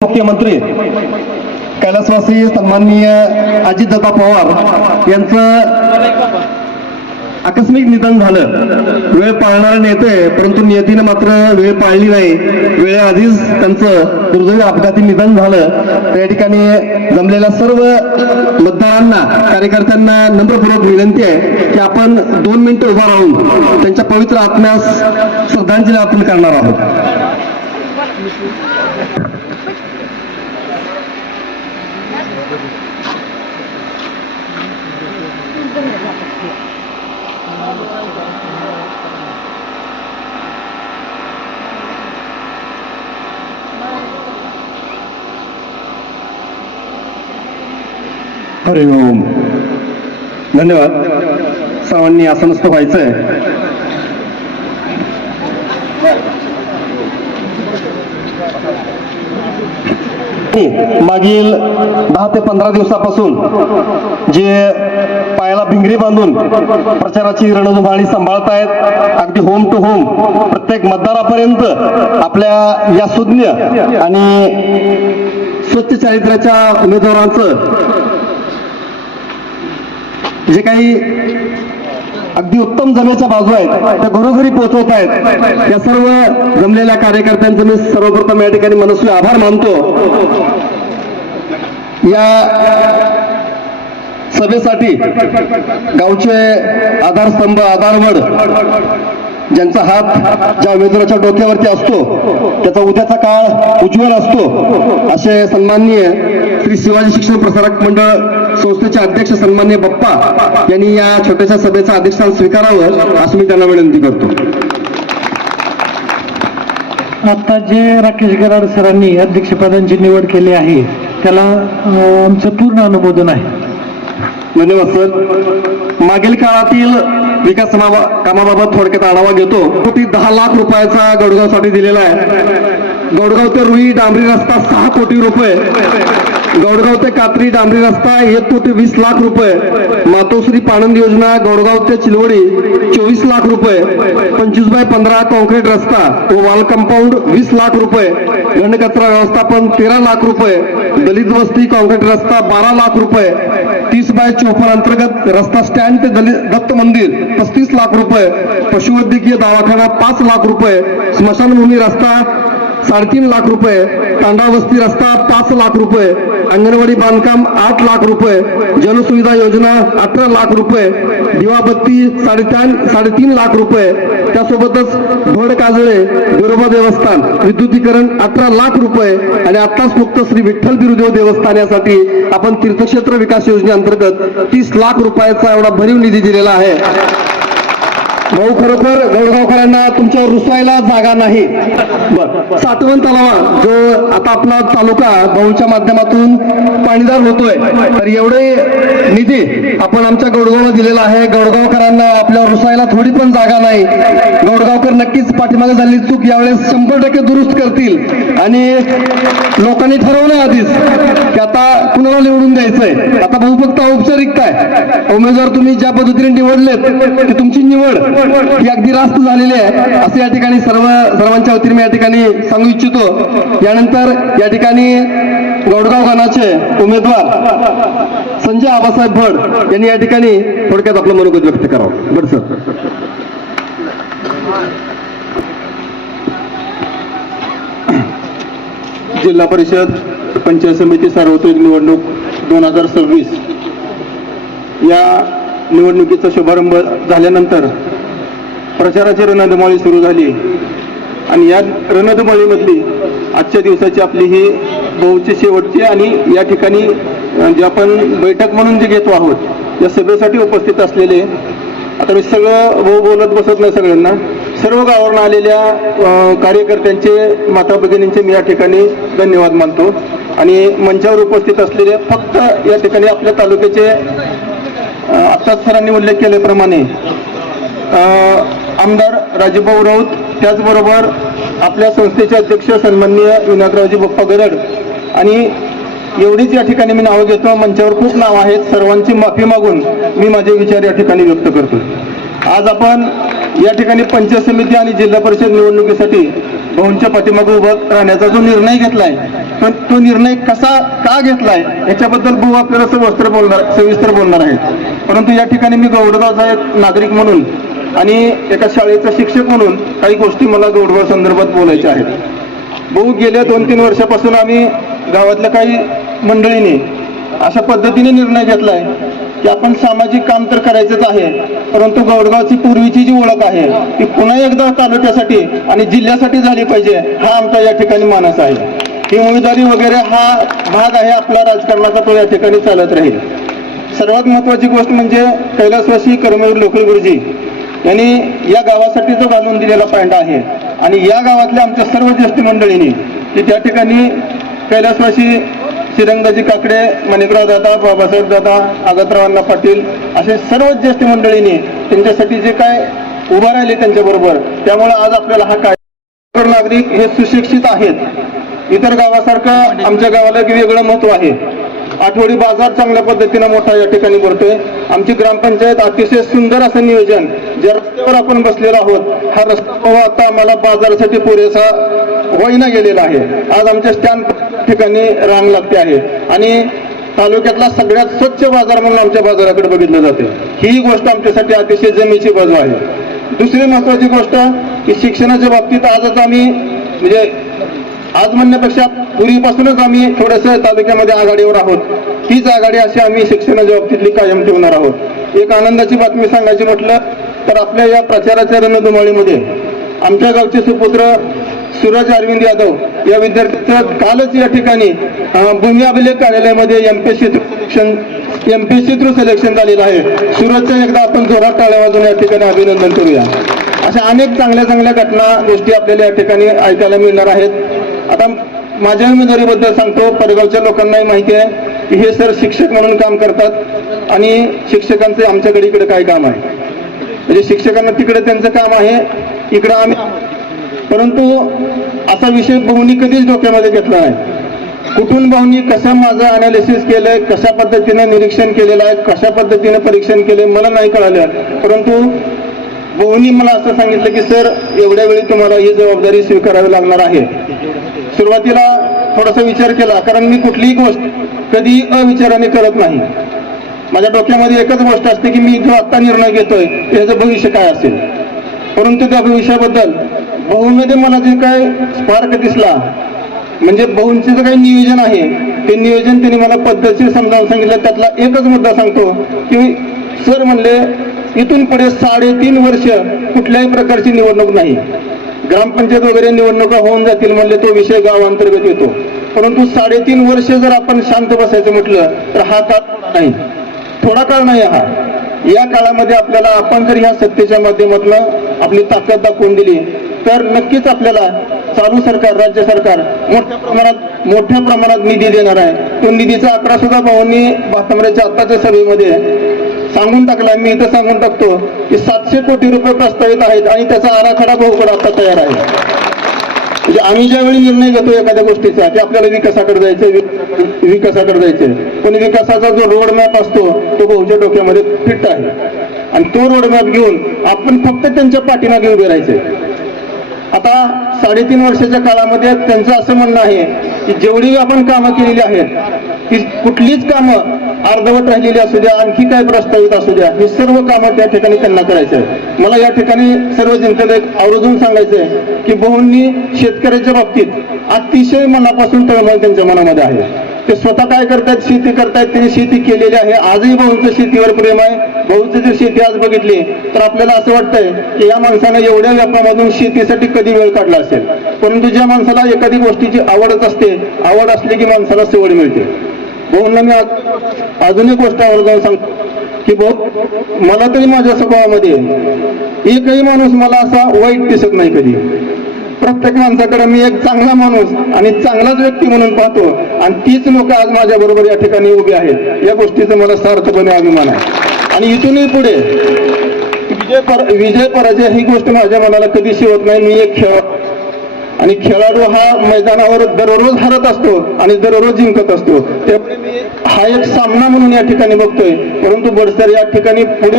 मुख्यमंत्री कैलासवासी सन्माननीय अजितदादा पवार यांचं आकस्मिक निधन झालं. वेळ पाळणारे नेते, परंतु नियतीने मात्र वेळ पाळली नाही. वेळेआधीच त्यांचं दुर्दैवी अपघाती निधन झालं. त्या ठिकाणी जमलेल्या सर्व मतदारांना, कार्यकर्त्यांना नम्रपूर्वक विनंती आहे की आपण 2 मिनिटं उभा राहून त्यांच्या पवित्र आत्म्यास श्रद्धांजली अर्पण करणार आहोत. हरि ओम. धन्यवाद. सर्वांनी आसनस्थ व्हायचंय. मागील 10 ते 15 दिवसापासून जे पायाला भिंगरी बांधून प्रचाराची रणधुमाळी सांभाळतायत, अगदी होम टू होम प्रत्येक मतदारापर्यंत आपल्या या सुज्ञ आणि स्वच्छ चारित्र्याच्या उमेदवारांचं जे काही अगदी उत्तम जमेच्या बाजू आहेत त्या घरोघरी पोहोचवत आहेत. या सर्व जमलेल्या कार्यकर्त्यांचं मी सर्वप्रथम या ठिकाणी मनस्वी आभार मानतो. या सभेसाठी गावचे आधारस्तंभ, आधारवड, ज्यांचा हात ज्या उमेदवाराच्या डोक्यावरती असतो त्याचा उद्याचा काळ उज्ज्वल असतो, असे सन्माननीय श्री शिवाजी शिक्षण प्रसारक मंडळ संस्थेचे अध्यक्ष सन्माननीय बाप्पा यांनी या छोट्याशा सभेचं अध्यक्षस्थान स्वीकारावं असं मी त्यांना विनंती करतो. आता जे राकेश गराड सरांनी अध्यक्षपदांची निवड केली आहे त्याला आमचं पूर्ण अनुमोदन आहे. धन्यवाद सर. मागील काळातील विकास कामाबाबत थोडक्यात आढावा घेतो. 10 लाख रुपयाचा गडगावसाठी दिलेला आहे. गडगाव ते रुई डांबरी रस्ता 6 कोटी रुपये. गडगाव ते कात्री डांबरी रस्ता 1 कोटी 20 लाख रुपये. मातोश्री पाणंद योजना गडगाव ते चिलवडी 24 लाख रुपये. 25x15 कॉन्क्रीट रस्ता व वॉल कंपाऊंड 20 लाख रुपये. घनकचरा व्यवस्थापन 13 लाख रुपये. दलित वस्ती कॉन्क्रीट रस्ता 12 लाख रुपये. 30x54 अंतर्गत रस्ता स्टँड ते दत्त मंदिर 35 लाख रुपये. पशुवैद्यकीय दवाखाना 5 लाख रुपये. स्मशानभूमी रस्ता 3.5 लाख रुपये. तांडा वस्ती रस्ता 5 लाख रुपये. अंगणवाडी बांधकाम 8 लाख रुपये. जनसुविधा योजना 18 लाख रुपये. दिवाबत्ती 3.5 लाख रुपये. त्यासोबतच भड काजळे बिरोबा देवस्थान विद्युतीकरण 18 लाख रुपये. आणि आत्ताच फक्त श्री विठ्ठल बिरुदेव देवस्थान यासाठी आपण तीर्थक्षेत्र विकास योजनेअंतर्गत 30 लाख रुपयाचा एवढा भरीव निधी दिलेला आहे. भाऊ, खरोखर गडगावकरांना तुमच्यावर रुसवायला जागा नाही. बर, सातवन तलावा जो आता आपला तालुका भाऊच्या माध्यमातून पाणीदार होतोय, तर एवढे निधी आपण आमच्या गडगावला दिलेला आहे. गडगावकरांना आपल्यावर रुसवायला थोडी पण जागा नाही. गडगावकर नक्कीच पाठीमागे झालेली चूक यावेळेस 100% दुरुस्त करतील. आणि लोकांनी ठरवलं आधीच की आता कुणाला निवडून द्यायचंय. आता भाऊ फक्त औपचारिकता आहे. उमेदवार तुम्ही ज्या पद्धतीने निवडलेत ती तुमची निवड ही अगदी रास्त झालेली आहे असं या ठिकाणी सर्वांच्या वतीने मी या ठिकाणी सांगू इच्छितो. यानंतर या ठिकाणी गडगाव गणाचे उमेदवार संजय आबासाहेब भड यांनी या ठिकाणी थोडक्यात आपलं मनोगत व्यक्त करावं. बरं सर. जिल्हा परिषद पंचायत समिती सार्वत्रिक निवडणूक 2026 या निवडणुकीचा शुभारंभ झाल्यानंतर प्रचाराची रणधुमाळी सुरू झाली. आणि या रणधुमाळीमधली आजच्या दिवसाची आपली ही बहुची शेवटची आणि या ठिकाणी जे आपण बैठक म्हणून जे घेतो आहोत या सभेसाठी उपस्थित असलेले, आता मी सगळं भाऊ बोलत बसत नाही, सगळ्यांना सर्व गावावरून आलेल्या कार्यकर्त्यांचे, माता भगिनींचे मी या ठिकाणी धन्यवाद मानतो. आणि मंचावर उपस्थित असलेले फक्त या ठिकाणी आपल्या तालुक्याचे आत्ताच सरांनी उल्लेख केल्याप्रमाणे आमदार राजूभाऊ राऊत, त्याचबरोबर आपल्या संस्थेचे अध्यक्ष सन्माननीय विनायकरावजी बाप्पा गरड, आणि एवढीच या ठिकाणी मी नावं घेतो. मंचावर खूप नाव आहेत, सर्वांची माफी मागून मी माझे विचार या ठिकाणी व्यक्त करतो. आज आपण या ठिकाणी पंचायत समिती आणि जिल्हा परिषद निवडणुकीसाठी भाऊंच्या पाठीमागे उभं राहण्याचा जो निर्णय घेतलाय, पण तो निर्णय का घेतलाय याच्याबद्दल भाऊ आपल्याला सविस्तर बोलणार आहेत. परंतु या ठिकाणी मी गौडगावचा एक नागरिक म्हणून आणि एका शाळेचा शिक्षक म्हणून काही गोष्टी मला गौडगाव संदर्भात बोलायच्या आहेत. भाऊ गेल्या 2-3 वर्षापासून आम्ही गावातल्या काही मंडळीने अशा पद्धतीने निर्णय घेतलाय की आपण सामाजिक काम तर करायचंच आहे, परंतु गौडगावची पूर्वीची जी ओळख आहे ती पुन्हा एकदा तालुक्यासाठी आणि जिल्ह्यासाठी झाली पाहिजे, हा आमचा या ठिकाणी मानस आहे. ही उमेदवारी वगैरे हा भाग आहे आपला राजकारणाचा, तो या ठिकाणी चालत राहील. सर्वात महत्वाची गोष्ट म्हणजे कैलासवासी कर्मवीर लोकल गुरुजी यांनी या गावासाठी जो घालून दिलेला पॉइंट आहे आणि या गावातल्या आमच्या सर्व ज्येष्ठ मंडळींनी की त्या ठिकाणी कैलासवासी श्रीरंगदाजी काकडे, माणिकराव दादा, बाबासाहेब दादा, आगतराव अण्णा पाटील असे सर्व ज्येष्ठ मंडळींनी त्यांच्यासाठी जे काय उभा राहिले त्यांच्याबरोबर, त्यामुळे आज आपल्याला हा काय नागरिक हे सुशिक्षित आहेत. इतर गावासारखं आमच्या गावाला एक वेगळं महत्व आहे. आठवडी बाजार चांगल्या पद्धतीनं मोठा या ठिकाणी भरतोय. आमची ग्रामपंचायत अतिशय सुंदर असं नियोजन, ज्या रस्त्यावर आपण बसलेलो आहोत हा रस्ता आता आम्हाला बाजारासाठी पुरेसा होईना गेलेला आहे. आज आमच्या स्टँड ठिकाणी रांग लागते आहे आणि तालुक्यातला सगळ्यात स्वच्छ बाजार म्हणून आमच्या बाजाराकडे बघितलं जाते. ही गोष्ट आमच्यासाठी अतिशय जमेची बाजू आहे. दुसरी महत्वाची गोष्ट की शिक्षणाच्या बाबतीत आजच आम्ही म्हणजे आज म्हणण्यापेक्षा पूर्वीपासूनच आम्ही थोडंसं तालुक्यामध्ये आघाडीवर आहोत. तीच आघाडी अशी आम्ही शिक्षणाच्या बाबतीतली कायम ठेवणार आहोत. एक आनंदाची बातमी सांगायची म्हटलं तर आपल्या या प्रचाराच्या रणधुमाळीमध्ये आमच्या गावचे सुपुत्र सूरज अरविंद यादव या विद्यार्थ्याचं कालच या ठिकाणी भूमी अभिलेख कार्यालयामध्ये एमपीएससी थ्रू सिलेक्शन झालेलं आहे. सूरजचं एकदा आपण जोरात टाळ्या वाजवून या ठिकाणी अभिनंदन करूया. अशा अनेक चांगल्या चांगल्या घटना गोष्टी आपल्याला या ठिकाणी ऐकायला मिळणार आहेत. आता माझ्या उमेदवारीबद्दल सांगतो. परगावच्या लोकांनाही माहिती आहे की हे सर शिक्षक म्हणून काम करतात आणि शिक्षकांचे आमच्याकडे इकडे काय काम आहे, म्हणजे शिक्षकांना तिकडे त्यांचं काम आहे, इकडं आम्ही. परंतु असा विषय भाऊंनी कधीच डोक्यामध्ये घेतला नाही. कुठून भाऊंनी कसं माझं अनालिसिस केलंय, कशा पद्धतीनं निरीक्षण केलेलं आहे, कशा पद्धतीनं परीक्षण केलंय मला नाही कळालं. परंतु भाऊंनी मला असं सांगितलं की सर एवढ्या वेळी तुम्हाला ही जबाबदारी स्वीकारावी लागणार आहे. सुरुवातीला थोडासा विचार केला, कारण मी कुठलीही गोष्ट कधी अविचाराने करत नाही. माझ्या डोक्यामध्ये एकच गोष्ट असते की मी जो आता निर्णय घेतोय त्याचं भविष्य काय असेल. परंतु त्या भविष्याबद्दल भाऊमध्ये मला जे काय स्पार्क दिसला, म्हणजे भाऊंचे जे काही नियोजन आहे ते नियोजन त्यांनी मला पद्धतशीर समजावून सांगितलं. त्यातला एकच मुद्दा सांगतो की सर म्हणले इथून पुढे 3.5 वर्ष कुठल्याही प्रकारची निवडणूक नाही, ग्रामपंचायत वगैरे निवडणुका होऊन जातील म्हणले, तो विषय गावांतर्गत येतो. परंतु 3.5 वर्ष जर आपण शांत बसायचं म्हटलं तर हा काळ नाही, थोडा काळ नाही हा. या काळामध्ये आपल्याला आपण जर ह्या सत्तेच्या माध्यमातून आपली ताकद दाखवून दिली तर नक्कीच आपल्याला चालू सरकार, राज्य सरकार मोठ्या प्रमाणात निधी देणार आहे. तो निधीचा आकडा सुद्धा भाऊंनी भातांबऱ्याच्या आत्ताच्या सभेमध्ये सांगून टाकला. मी इथं सांगून टाकतो की 700 कोटी रुपये प्रस्तावित आहेत आणि त्याचा आराखडा भाऊकडे आता तयार आहे. म्हणजे आम्ही ज्यावेळी निर्णय घेतो एखाद्या गोष्टीचा की आपल्याला विकासाकडे जायचंय, पण विकासाचा जो रोड मॅप असतो तो भाऊच्या डोक्यामध्ये फिट आहे आणि तो रोड मॅप घेऊन आपण फक्त त्यांच्या पाठीमागे उभे राहायचे. आता 3.5 वर्षाच्या काळामध्ये त्यांचं असं म्हणणं आहे की जेवढी आपण कामं केलेली आहेत ती कुठलीच कामं अर्धवट राहिलेली असू द्या, आणखी काय प्रस्तावित असू द्या, ही सर्व कामं त्या ठिकाणी त्यांना करायचं आहे. मला या ठिकाणी सर्व जनतेला एक आवर्जून सांगायचंय की भाऊंनी शेतकऱ्याच्या बाबतीत अतिशय मनापासून तळमळ त्यांच्या मनामध्ये आहे. ते स्वतः काय करतायत, शेती करतायत, त्यांनी शेती केलेली आहे. आजही भाऊंचं शेतीवर प्रेम आहे. भाऊची जर शेती आज बघितली तर आपल्याला असं वाटतंय की या माणसानं एवढ्या व्यापामधून शेतीसाठी कधी वेळ काढला असेल. परंतु ज्या माणसाला एखादी गोष्टीची आवडच असते, आवड असली की माणसाला सवड मिळते. भाऊंना मी अजून एक गोष्ट आवर्जून सांगतो की भाऊ मला तरी माझ्या स्वभावामध्ये एकही माणूस मला असा वाईट दिसत नाही कधी. प्रत्येक माणसाकडे मी एक चांगला माणूस आणि चांगलाच व्यक्ती म्हणून पाहतो आणि तीच लोक आज माझ्या बरोबर या ठिकाणी उभी आहेत. या गोष्टीचा मला सार्थपणे अभिमान आहे आणि इथूनही पुढे विजय पराजय ही गोष्ट माझ्या मनाला कधी शिवत नाही. मी एक खेळ आणि खेळाडू हा मैदानावर दररोज हरत असतो आणि दररोज जिंकत असतो. त्यामुळे मी हा एक सामना म्हणून या ठिकाणी बघतोय. परंतु बडसर या ठिकाणी पुढे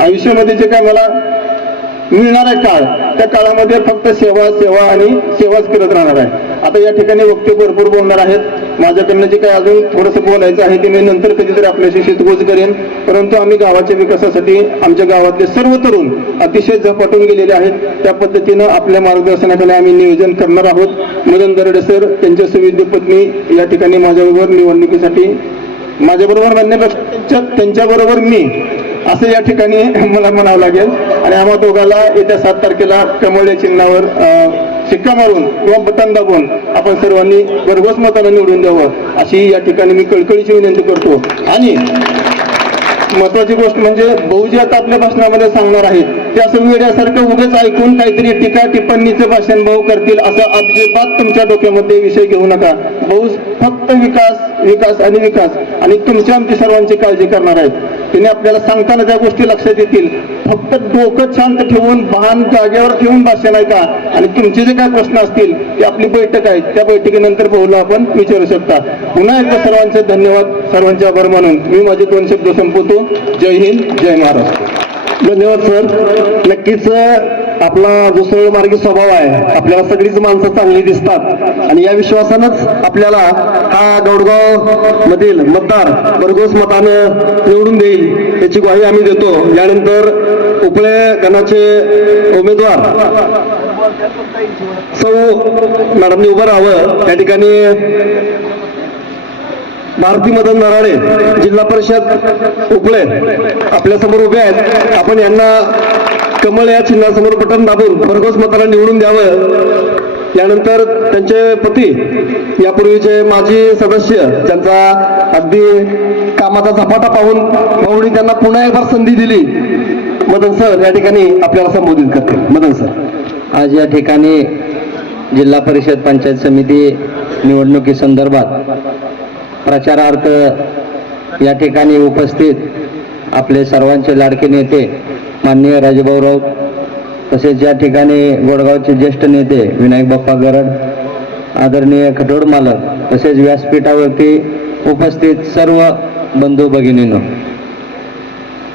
आयुष्यामध्ये जे काय मला मिळणारा काळ, त्या काळामध्ये फक्त सेवा सेवा आणि सेवाच करत राहणार आहे. आता या ठिकाणी वक्ते भरपूर बोलणार आहेत. माझ्याकडनं जे काही अजून थोडंसं बोलायचं आहे ते मी नंतर कधीतरी आपल्याशी शितगोज करेन. परंतु आम्ही गावाच्या विकासासाठी आमच्या गावातले सर्व तरुण अतिशय झपाटून गेलेले आहेत. त्या पद्धतीनं आपल्या मार्गदर्शनाखाली आम्ही नियोजन करणार आहोत. मदन दरडे सर, त्यांच्या सुविद्य पत्नी या ठिकाणी माझ्याबरोबर निवडणुकीसाठी, माझ्याबरोबर म्हणण्यापेक्षा त्यांच्याबरोबर मी असं या ठिकाणी मला म्हणावं लागेल. आणि आम्हा दोघाला येत्या 7 तारखेला कमळ या चिन्हावर शिक्का मारून किंवा बटन दाबून आपण सर्वांनी भरघोस मतानं निवडून द्यावं अशी या ठिकाणी मी कळकळीची विनंती करतो. आणि महत्वाची गोष्ट म्हणजे भाऊ जे आता आपल्या भाषणामध्ये सांगणार आहेत ते असं वेड्यासारखं उगाच ऐकून काहीतरी टीका टिप्पणीचं भाषण भाऊ करतील असं अजिबात तुमच्या डोक्यामध्ये विषय घेऊ नका. भाऊ फक्त विकास विकास आणि विकास आणि तुमची आमची सर्वांची काळजी करणार आहेत. त्यांनी आपल्याला सांगताना त्या गोष्टी लक्षात येतील. फक्त डोकं शांत ठेवून भान जागेवर ठेवून भाषण ऐका आणि तुमचे जे काय प्रश्न असतील ते आपली बैठक आहे त्या बैठकीनंतर भाऊला आपण विचारू शकता. पुन्हा एकदा सर्वांचे धन्यवाद, सर्वांचे आभार मानून मी माझे 2 शब्द संपवतो. जय हिंद, जय महाराष्ट्र. धन्यवाद सर. नक्कीच आपला जो सरळमार्गी स्वभाव आहे, आपल्याला सगळीच माणसं चांगली दिसतात आणि या विश्वासानंच आपल्याला हा गौडगाव मधील मतदार भरघोस मतानं निवडून देईल याची ग्वाही आम्ही देतो. यानंतर उपळे गणाचे उमेदवार सौ मॅडमनी उभं राहावं. त्या ठिकाणी भारती मदन नराळे, जिल्हा परिषद उपळे आपल्या समोर उभे आहेत. आपण यांना कमळ या चिन्हासमोर बटन दाबून भरघोस मताला निवडून द्यावं. यानंतर त्यांचे पती, यापूर्वीचे माजी सदस्य, ज्यांचा अगदी कामाचा झपाटा पाहून भाऊनी त्यांना पुन्हा एक बार संधी दिली, मदन सर या ठिकाणी आपल्याला संबोधित करतील. मदन सर. आज या ठिकाणी जिल्हा परिषद पंचायत समिती निवडणुकी संदर्भात प्रचारार्थ या ठिकाणी उपस्थित आपले सर्वांचे लाडके नेते माननीय राजेभाऊ राऊत, तसेच या ठिकाणी गोडगावचे ज्येष्ठ नेते विनायक बाप्पा गरड, आदरणीय खटोड मालक, तसेच व्यासपीठावरती उपस्थित सर्व बंधू भगिनींनो,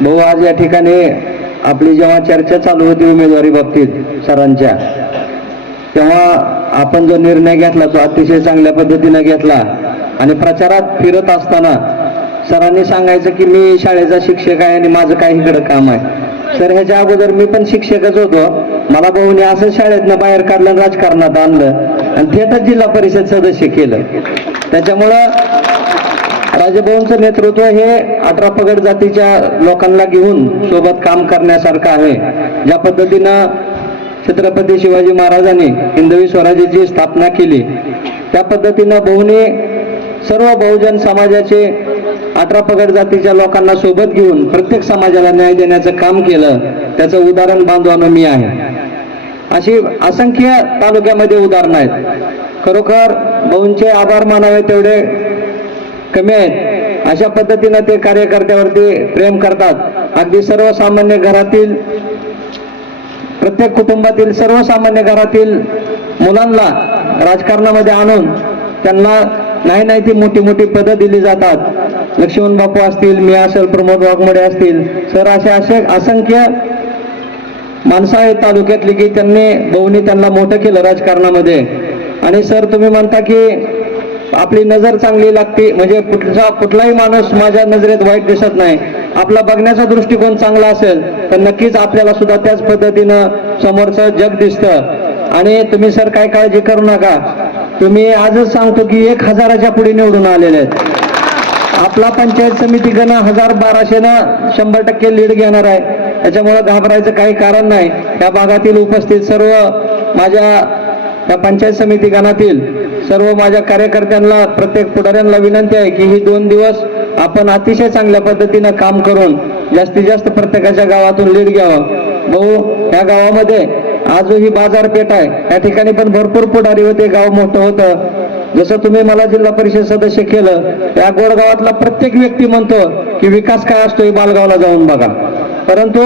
भाऊ आज या ठिकाणी आपली जेव्हा चर्चा चालू होती उमेदवारी बाबतीत सरांच्या, तेव्हा आपण जो निर्णय घेतला तो अतिशय चांगल्या पद्धतीने घेतला. आणि प्रचारात फिरत असताना सरांनी सांगायचं की मी शाळेचा शिक्षक आहे आणि माझं काही इकडं काम आहे. सर, ह्याच्या अगोदर मी पण शिक्षकच होतो. मला भाऊने असं शाळेतनं बाहेर काढलं, राजकारणात आणलं आणि थेटच जिल्हा परिषद सदस्य केलं. त्याच्यामुळं राजेभाऊंचं नेतृत्व हे 18 पगड जातीच्या लोकांना घेऊन सोबत काम करण्यासारखं आहे. ज्या पद्धतीनं छत्रपती शिवाजी महाराजांनी हिंदवी स्वराज्याची स्थापना केली, त्या पद्धतीनं भाऊने सर्व बहुजन समाजाचे 18 पगड जातीच्या लोकांना सोबत घेऊन प्रत्येक समाजाला न्याय देण्याचं काम केलं. त्याचं उदाहरण बांधवानो मी आहे. अशी असंख्य तालुक्यामध्ये उदाहरणं आहेत. खरोखर भाऊंचे आभार मानावे तेवढे कमी आहेत. अशा पद्धतीनं ते कार्यकर्त्यावरती प्रेम करतात. अगदी सर्वसामान्य घरातील, प्रत्येक कुटुंबातील सर्वसामान्य घरातील मुलांना राजकारणामध्ये आणून त्यांना नाही ती मोठी मोठी पदं दिली जातात. लक्ष्मण बापू असतील, मी असेल, प्रमोद वाघमोडे असतील, सर, असे असंख्य माणसं आहेत तालुक्यातली की भाऊनी त्यांना मोठं केलं राजकारणामध्ये. आणि सर, तुम्ही म्हणता की आपली नजर चांगली लागते, म्हणजे कुठलाही माणूस माझ्या नजरेत वाईट दिसत नाही. आपला बघण्याचा दृष्टिकोन चांगला असेल तर नक्कीच आपल्याला सुद्धा त्याच पद्धतीनं समोरचं जग दिसतं. आणि तुम्ही सर काय काळजी करू नका, तुम्ही आजच सांगतो की 1000च्या पुढे निवडून आलेले आहेत. आपला पंचायत समिती गण 1200 100% लीड घेणार आहे. त्याच्यामुळे घाबरायचं काही कारण नाही. या भागातील उपस्थित सर्व माझ्या या पंचायत समिती गणातील सर्व माझ्या कार्यकर्त्यांना, प्रत्येक पुढाऱ्यांना विनंती आहे की ही 2 दिवस आपण अतिशय चांगल्या पद्धतीनं काम करून जास्तीत जास्त प्रत्येकाच्या गावातून लीड घ्यावं. भाऊ, या गावामध्ये आजही बाजारपेठ आहे. या ठिकाणी पण भरपूर पुढारी होते, गाव मोठं होतं. जसं तुम्ही मला जिल्हा परिषद सदस्य केलं, या गोडगावातला प्रत्येक व्यक्ती म्हणतो की विकास काय असतो हे बालगावला जाऊन बघा. परंतु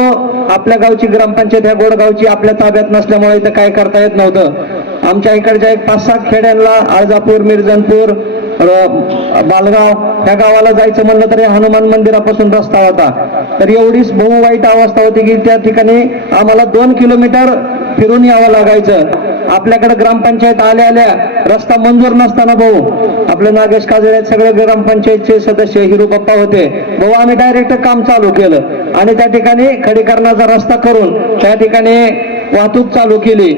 आपल्या गावची ग्रामपंचायत ह्या गोडगावची आपल्या ताब्यात नसल्यामुळे इथं काय करता येत नव्हतं. आमच्या इकडच्या एक 5-6 खेड्यांना, आळजापूर, मिरजनपूर, बालगाव ह्या गावाला जायचं म्हणलं तरी हनुमान मंदिरापासून रस्ता होता. तर एवढीच बहु वाईट अवस्था होती की त्या ठिकाणी आम्हाला 2 किलोमीटर फिरून यावं लागायचं. आपल्याकडे ग्रामपंचायत आल्या रस्ता मंजूर नसताना भाऊ आपले नागेश काजळे सगळे ग्रामपंचायतचे सदस्य हिरू पप्पा होते. भाऊ आम्ही डायरेक्ट काम चालू केलं आणि त्या ठिकाणी खडीकरणाचा रस्ता करून त्या ठिकाणी वाहतूक चालू केली.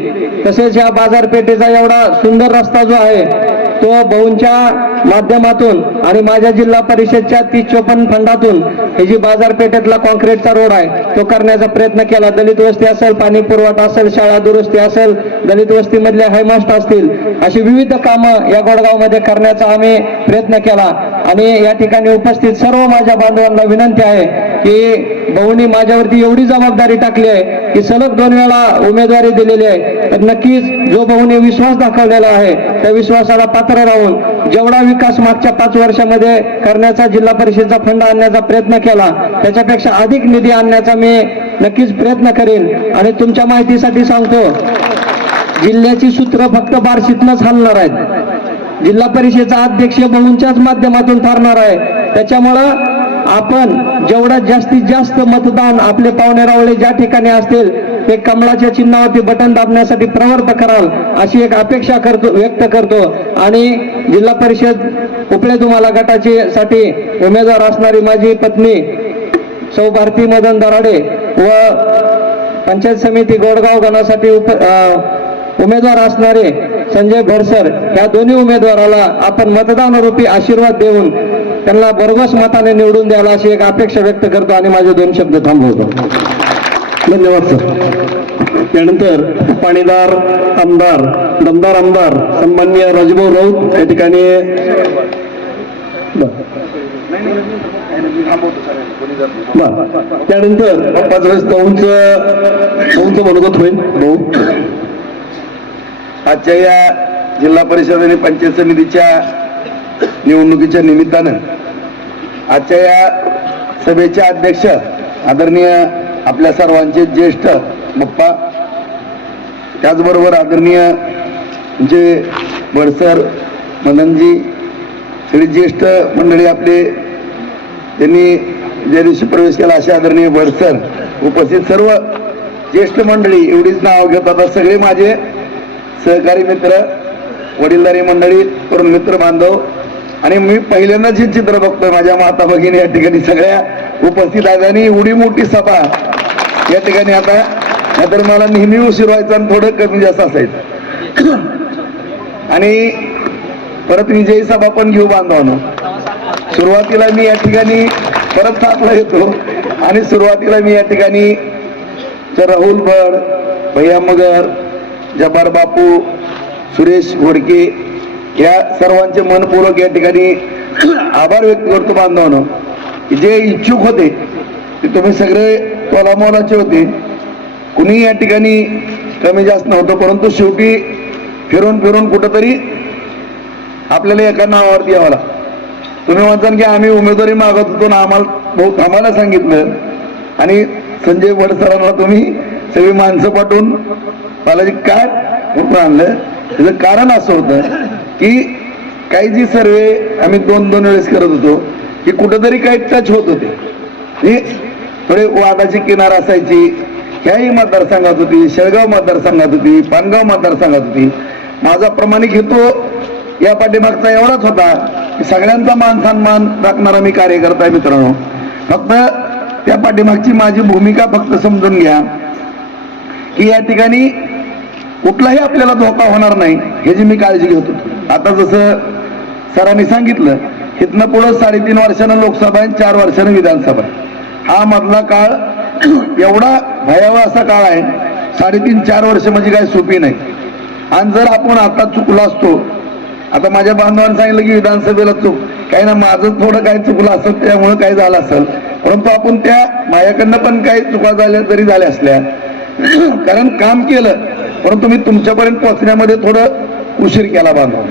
तसेच या बाजारपेठेचा एवढा सुंदर रस्ता जो आहे तो भाऊंच्या माध्यमातून आणि माझ्या जिल्हा परिषदच्या 30-54 फंडातून ही जी बाजारपेठेतला कॉन्क्रीटचा रोड आहे तो करण्याचा प्रयत्न केला. दलित वस्ती असेल, पाणी पुरवठा असेल, शाळा दुरुस्ती असेल, दलित वस्तीमधले हायमास्ट असतील, अशी विविध कामं या गोडगावमध्ये करण्याचा आम्ही प्रयत्न केला. आणि या ठिकाणी उपस्थित सर्व माझ्या बांधवांना विनंती आहे की भाऊंनी माझ्यावरती एवढी जबाबदारी टाकली आहे की सलग 2 वेळा उमेदवारी दिलेली आहे. तर नक्कीच जो भाऊंनी विश्वास दाखवलेला आहे त्या विश्वासाला पात्र राहून जेवढा विकास मागच्या 5 वर्षामध्ये करण्याचा जिल्हा परिषदेचा फंड आणण्याचा प्रयत्न केला त्याच्यापेक्षा अधिक निधी आणण्याचा मी नक्कीच प्रयत्न करेन. आणि तुमच्या माहितीसाठी सांगतो, जिल्ह्याची सूत्र फक्त बार्शीतनंच हलणार आहेत. जिल्हा परिषदेचा अध्यक्ष भाऊंच्याच माध्यमातून ठरणार आहे. त्याच्यामुळं आपण जेवढ्यात जास्तीत जास्त मतदान आपले पाहुणे रावळे ज्या ठिकाणी असतील ते कमळाच्या चिन्हावरती बटन दाबण्यासाठी प्रवृत्त कराल अशी एक अपेक्षा व्यक्त करतो. आणि जिल्हा परिषद उपळे तुम्हाला गटाची साठी उमेदवार असणारी माझी पत्नी सौ भारती मदन दराडे व पंचायत समिती गोडगाव गणासाठी उमेदवार असणारे संजय भोरसर या दोन्ही उमेदवाराला आपण मतदानरूपी आशीर्वाद देऊन त्यांना भरघोस मताने निवडून द्यायला अशी एक अपेक्षा व्यक्त करतो आणि माझे 2 शब्द थांबवतो. धन्यवाद सर. त्यानंतर पाणीदार आमदार दमदार आमदार सन्माननीय राजभाऊ राऊत या ठिकाणी त्यानंतर 5 वेळेस भाऊंचं मनोगत होईल. भाऊ आजच्या या जिल्हा परिषद आणि पंचायत समितीच्या निवडणुकीच्या निमित्तानं आजच्या या सभेचे अध्यक्ष आदरणीय आपल्या सर्वांचे ज्येष्ठ बाप्पा, त्याचबरोबर आदरणीय जे वडसर मदनजी, सगळी ज्येष्ठ मंडळी आपले त्यांनी ज्या दिवशी प्रवेश केला असे आदरणीय वडसर, उपस्थित सर्व ज्येष्ठ मंडळी, एवढीच नाव घेत आता सगळे माझे सहकारी मित्र, वडीलधारी मंडळी, तरुण मित्र बांधव. आणि मी पहिल्यांदाच हे चित्र बघतोय माझ्या माता भगिनी या ठिकाणी सगळ्या उपस्थित आहेत आणि एवढी मोठी सभा या ठिकाणी. आता नाहीतर मला नेहमी उशीर व्हायचा आणि थोडं कमी जास्त असायचं. आणि परत विजयी सभा पण घेऊ बांधवानो. सुरुवातीला मी या ठिकाणी परत 7ला येतो आणि सुरुवातीला मी या ठिकाणी राहुल बड, भैया मगर, जब्बार बापू, सुरेश घोडके या सर्वांचे मनपूर्वक या ठिकाणी आभार व्यक्त करतो बांधवांनो. जे इच्छुक होते ते तुम्ही सगळे तोलामोलाचे होते, कुणी या ठिकाणी कमी जास्त नव्हतं. परंतु शेवटी फिरून फिरून कुठंतरी आपल्याला एका नावावरती यावं लागतं. तुम्ही म्हणता की आम्ही उमेदवारी मागत होतो ना, आम्हाला सांगितलं आणि संजय वडसरांना तुम्ही सगळी माणसं पाठवून मला काय कुठं आणलं. त्याचं कारण असं होतं की काही जी सर्वे आम्ही 2-2 वेळेस करत होतो की कुठंतरी काही टच होत होते, थोडे वादाची किनार असायची. ह्याही मतदारसंघात होती, शेळगाव मतदारसंघात होती, पानगाव मतदारसंघात होती. माझा प्रामाणिक हेतू या पाठीमागचा एवढाच होता की सगळ्यांचा मान सन्मान राखणारा मी कार्यकर्ता आहे मित्रांनो. फक्त त्या पाठीमागची माझी भूमिका फक्त समजून घ्या की या ठिकाणी कुठलाही आपल्याला धोका होणार नाही ह्याची मी काळजी घेतो. आता जसं सरांनी सांगितलं, इथनं पुढं 3.5 वर्षानं लोकसभा आहे, 4 वर्षानं विधानसभा आहे. हा मधला काळ एवढा भयावह असा काळ आहे. 3.5-4 वर्ष म्हणजे काय सोपी नाही. आणि जर आपण आता चुकलो असतो, आता माझ्या बांधवांनी सांगितलं की विधानसभेला चूक काही ना, माझं थोडं काही चुकलं असेल त्यामुळे काही झालं असेल, परंतु आपण त्या माझ्याकडनं पण काही चुका झाल्या जरी झाल्या असल्या कारण काम केलं, परंतु मी तुमच्यापर्यंत पोहोचण्यामध्ये थोडं उशीर केला बांधव.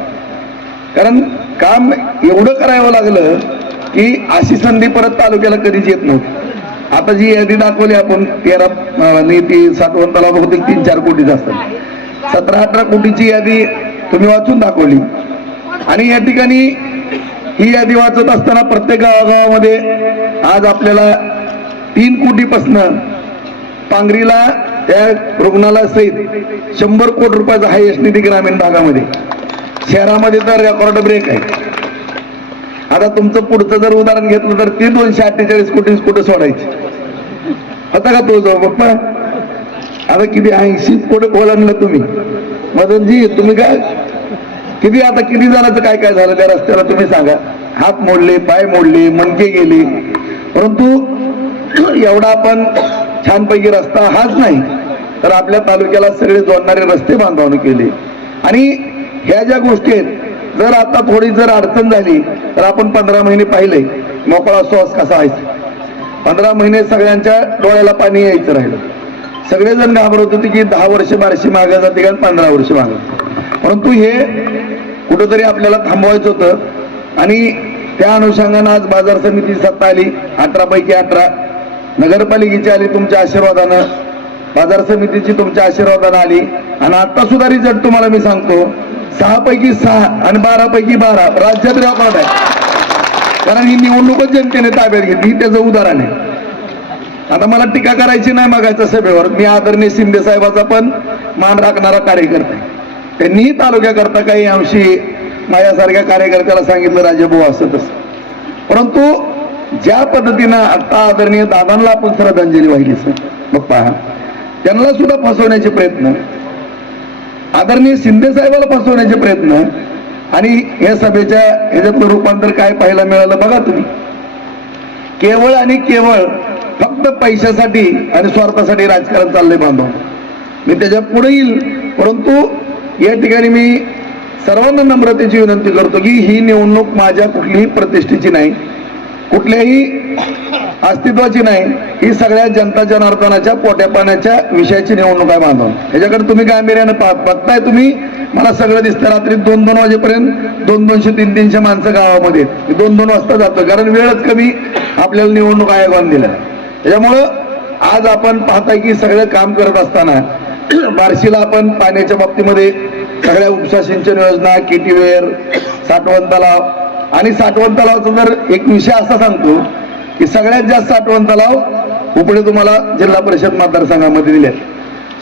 कारण काम एवढं करावं लागलं की अशी संधी परत तालुक्याला कधीच येत नव्हती. आता जी यादी दाखवली आपण 13 नीती साठवणताला बहुतेक 3-4 कोटीच असतात, 17-18 कोटीची यादी तुम्ही वाचून दाखवली. आणि या ठिकाणी ही यादी वाचत असताना प्रत्येक गावागावामध्ये आज आपल्याला 3 कोटीपासनं पांगरीला त्या रुग्णालयासहित 100 कोटी रुपयाचा हायएस्ट निधी ग्रामीण भागामध्ये, शहरामध्ये तर रेकॉर्ड ब्रेक आहे. आता तुमचं पुढचं जर उदाहरण घेतलं तर ती 248 कोटी कुठं सोडायची होता का तो जो बाप्पा? आता किती 80 कोटी ओलांडलं तुम्ही. मदनजी तुम्ही काय किती आता किती जणांचं काय काय झालं त्या रस्त्याला तुम्ही सांगा. हात मोडले, पाय मोडले, मणके गेले. परंतु एवढा आपण छानपैकी रस्ता हाच नाही तर आपल्या तालुक्याला सगळे जोडणारे रस्ते बांधवणे केले. आणि ह्या ज्या गोष्टी आहेत, जर आता थोडी जर अडचण झाली तर आपण 15 महिने पाहिले मोकळा श्वास कसा व्हायचा. 15 महिने सगळ्यांच्या डोळ्याला पाणी यायचं राहिलं. सगळेजण घाबरत होते की 10 वर्ष बारशी मागे जाते का 15 वर्ष मागे. परंतु हे कुठंतरी आपल्याला थांबवायचं होतं आणि त्या अनुषंगानं आज बाजार समिती सत्ता आली. 18 पैकी 18 नगरपालिकेची आली तुमच्या आशीर्वादानं, बाजार समितीची तुमच्या आशीर्वादानं आली. आणि आता सुद्धा रिझल्ट तुम्हाला मी सांगतो 6 पैकी 6 आणि 12 पैकी 12 राज्यात रेकॉर्ड आहे. कारण ही निवडणूकच जनतेने ताब्यात घेतली, ही त्याचं उदाहरण आहे. आता मला टीका करायची नाही मागायच्या सभेवर. मी आदरणीय शिंदे साहेबाचा पण मान राखणारा कार्यकर्ता आहे. त्यांनीही तालुक्याकरता काही अंशी माझ्यासारख्या कार्यकर्त्याला सांगितलं राजेभाऊ असं तसं. परंतु ज्या पद्धतीनं आता आदरणीय दादांना आपण श्रद्धांजली वाहिली सर बाप्पा, त्यांना सुद्धा फसवण्याचे प्रयत्न, आदरणीय शिंदे साहेबाला फसवण्याचे प्रयत्न आणि या सभेच्या ह्याच्यातलं रूपांतर काय पाहायला मिळालं बघा तुम्ही. केवळ आणि केवळ फक्त पैशासाठी आणि स्वार्थासाठी राजकारण चाललंय बांधव. मी त्याच्या पुढे येईल. परंतु या ठिकाणी मी सर्वांना नम्रतेची विनंती करतो की ही निवडणूक माझ्या कुठलीही प्रतिष्ठेची नाही, कुठल्याही अस्तित्वाची नाही. ही सगळ्या जनता जनार्दनाच्या पोट्या पाण्याच्या विषयाची निवडणूक आहे बांधव. ह्याच्याकडे तुम्ही गांभीर्यानं बघताय. तुम्ही मला सगळं दिसतं. रात्री 2-2 वाजेपर्यंत 200-200, 300 माणसं गावामध्ये 2-2 वाजता जातो. कारण वेळच कमी आपल्याला निवडणूक आयोगाने दिला. त्याच्यामुळं आज आपण पाहताय की सगळं काम करत असताना बार्शीला आपण पाण्याच्या बाबतीमध्ये सगळ्या उपसा सिंचन योजना, केटीवेर, साठवण तलाव आणि साठवण तलावाचा जर एक विषय असा सांगतो की सगळ्यात जास्त साठवण तलाव उपडे तुम्हाला जिल्हा परिषद मतदारसंघामध्ये दिले.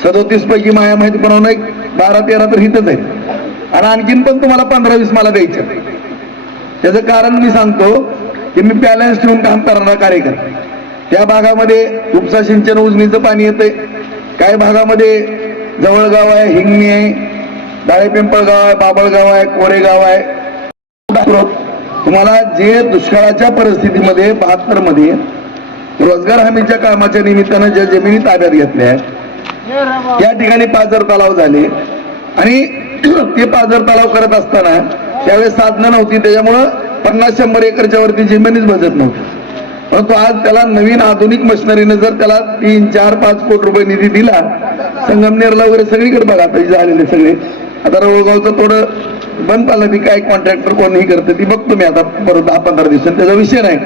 37 पैकी माया माहिती बनवणं एक 12-13 तर हितच आहे. आणि आणखीन पण तुम्हाला 15-20 मला द्यायचं. त्याचं कारण मी सांगतो की मी बॅलन्स ठेवून काम करणारा कार्यकर्ता. त्या भागामध्ये उपसा सिंचन उजनीचं पाणी येतंय. काही भागामध्ये जवळगाव आहे, हिंगणी आहे, दाळेपिंपळगाव आहे, बाबळगाव आहे, कोरेगाव आहे. तुम्हाला जे दुष्काळाच्या परिस्थितीमध्ये 72 मध्ये रोजगार हमीच्या कामाच्या निमित्तानं ज्या जमिनी ताब्यात घेतल्या आहेत त्या ठिकाणी पाझर तलाव झाले. आणि ते पाझर तलाव करत असताना त्यावेळेस साधनं नव्हती. त्याच्यामुळं 50-100 एकरच्या वरती जमिनीच बसत नव्हती. परंतु आज त्याला नवीन आधुनिक मशिनरीने जर त्याला 3-4-5 कोटी रुपये निधी दिला, संगमनेरला वगैरे सगळीकडे बघा आता झालेले सगळे. आता रवळगावचं थोडं बंद पाहिलं मी, काय कॉन्ट्रॅक्टर कोणीही करतं ती बघतो मी आता परत 10-15 दिवसांनी, त्याचा विषय नाही.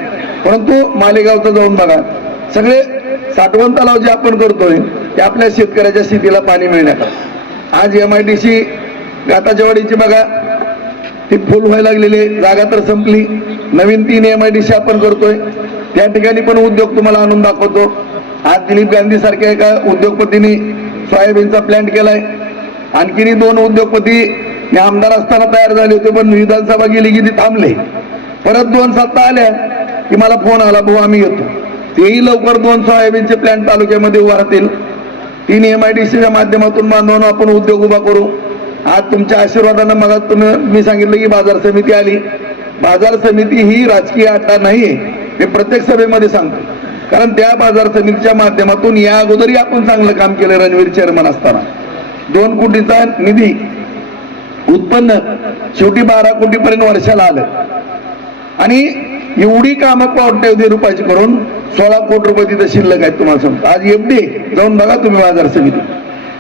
परंतु मालेगावचं जाऊन बघा, सगळे साठवण तलाव जे आपण करतोय ते आपल्या शेतकऱ्याच्या शेतीला पाणी मिळण्यात. आज MIDC गाताचेवाडीची बघा ती फुल व्हायला लागलेली, जागा तर संपली. नवीन 3 MIDC आपण करतोय. त्या ठिकाणी पण उद्योग तुम्हाला आणून दाखवतो. आज दिलीप गांधी सारख्या एका उद्योगपतींनी सोयाबीनचा प्लॅन्ट केलाय. आणखीनही 2 उद्योगपती आमदार असताना तयार झाले होते, पण विधानसभा गेली की ती थांबले. परत 2 सत्ता आल्या की मला फोन आला, भाऊ आम्ही येतो. तेही लवकर 2 सोयाबीनचे प्लॅन्ट तालुक्यामध्ये उभा राहतील. 3 MIDCच्या माध्यमातून बांधवून आपण उद्योग उभा करू. आज तुमच्या आशीर्वादानं मग मी सांगितलं की बाजार समिती आली. बाजार समिती ही राजकीय अड्डा नाहीये, मी प्रत्येक सभेमध्ये सांगतो. कारण त्या बाजार समितीच्या माध्यमातून या अगोदरही आपण चांगलं काम केलं. रणवीर चेअरमन असताना 2 कोटीचा निधी उत्पन्न शेवटी 12 कोटीपर्यंत वर्षाला आलं. आणि एवढी कामं कोट्यवधी रुपयाची करून 16 कोटी रुपये तिथे शिल्लक आहेत. तुम्हाला सांगतो आज FD जाऊन बघा तुम्ही बाजार समिती.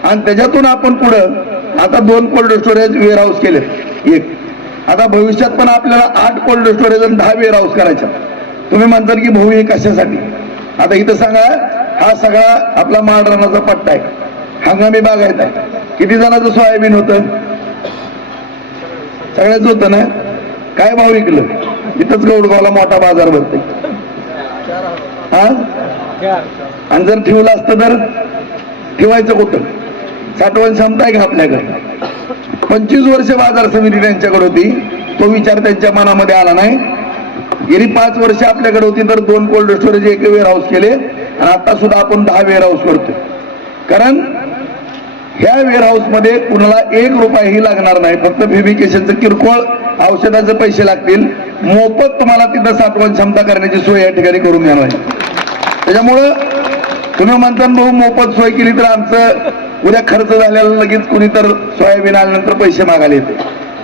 आणि त्याच्यातून आपण पुढं आता 2 कोल्ड स्टोरेज वेअर हाऊस केले. एक आता भविष्यात पण आपल्याला 8 कोल्ड स्टोरेज आणि 10 वेअर हाऊस करायच्या. तुम्ही म्हणतात की भाऊ हे कशासाठी? आता इथं सांगा, हा सगळा आपला माळरानाचा पट्टा आहे, हंगामी बागायत आहे. किती जणांचं सोयाबीन होतं? सगळ्याच होतं ना. काय भाव विकलं? इथंच गौडगावला मोठा बाजार भरते हा. आणि जर ठेवलं असतं तर ठेवायचं कुठं? साठवण क्षमता आहे का आपल्याकडे? 25 वर्ष बाजार समिती त्यांच्याकडे होती, तो विचार त्यांच्या मनामध्ये आला नाही. गेली 5 वर्ष आपल्याकडे होती तर 2 कोल्ड स्टोरेज, 1 वेअर हाऊस केले आणि आता सुद्धा आपण 10 वेअर हाऊस करतोय. कारण ह्या वेअर हाऊस मध्ये कुणाला 1 रुपयाही लागणार नाही. फक्त फेब्रिकेशनचं किरकोळ औषधाचे पैसे लागतील. मोफत तुम्हाला तिथं साठवण क्षमता करण्याची सोय या ठिकाणी करून घेणार आहे. त्याच्यामुळं तुम्ही म्हणता भाऊ मोफत सोय केली तर आमचं उद्या खर्च झालेला लगेच कुणी तर सोयाबीन आल्यानंतर पैसे मागायला येते.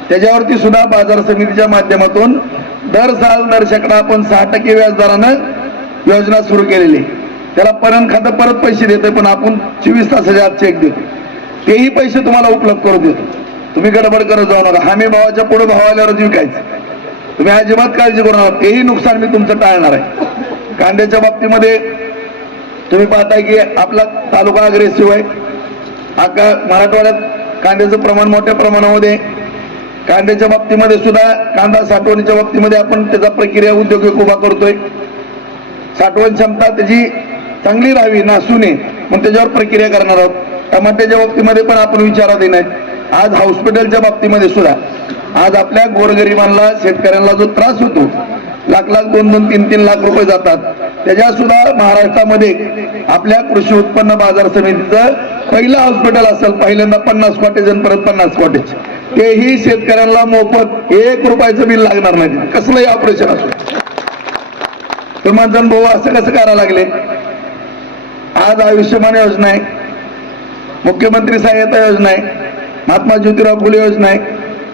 त्याच्यावरती सुद्धा बाजार समितीच्या माध्यमातून दर शेकडा आपण 6% व्याजदरानं योजना सुरू केलेली. त्याला पणन खातं परत पैसे देतोय, पण आपण 24 तासाच्या आत चेक देतो. तेही पैसे तुम्हाला उपलब्ध करून देतो. तुम्ही गडबड करत जाऊ नका. हमी भावाच्या पुढे भाव आल्यावरच विकायचं. तुम्ही अजिबात काळजी करू नका. तेही नुकसान मी तुमचं टाळणार आहे. कांद्याच्या बाबतीमध्ये तुम्ही पाहताय की आपला तालुका अग्रेसिव्ह आहे. आता मराठवाड्यात कांद्याचं प्रमाण मोठ्या प्रमाणामध्ये. कांद्याच्या बाबतीमध्ये सुद्धा कांदा साठवणीच्या बाबतीमध्ये आपण त्याचा प्रक्रिया उद्योग उभा करतोय. साठवण क्षमता त्याची चांगली राहावी, नासू नये, म्हणून त्याच्यावर प्रक्रिया करणार आहोत. टमाट्याच्या बाबतीमध्ये पण आपण विचारात येणार. आज हॉस्पिटलच्या बाबतीमध्ये सुद्धा आज आपल्या गोरगरिबांना, शेतकऱ्यांना जो त्रास होतो, लाख 2-2, 3-3 लाख रुपये जातात, त्याच्या सुद्धा महाराष्ट्रामध्ये आपल्या कृषी उत्पन्न बाजार समितीचं पहिलं हॉस्पिटल असेल. पहिल्यांदा 50 कॉटेज आणि परत 50 कॉटेज. तेही शेतकऱ्यांना मोफत 1 रुपयाचं बिल लागणार नाही. कसलंही ऑपरेशन असो. तुम्हाला भाऊ असं कसं करायला लागले? आज आयुष्यमान योजना आहे, मुख्यमंत्री सहाय्यता योजना आहे, महात्मा ज्योतिराव फुले योजना आहे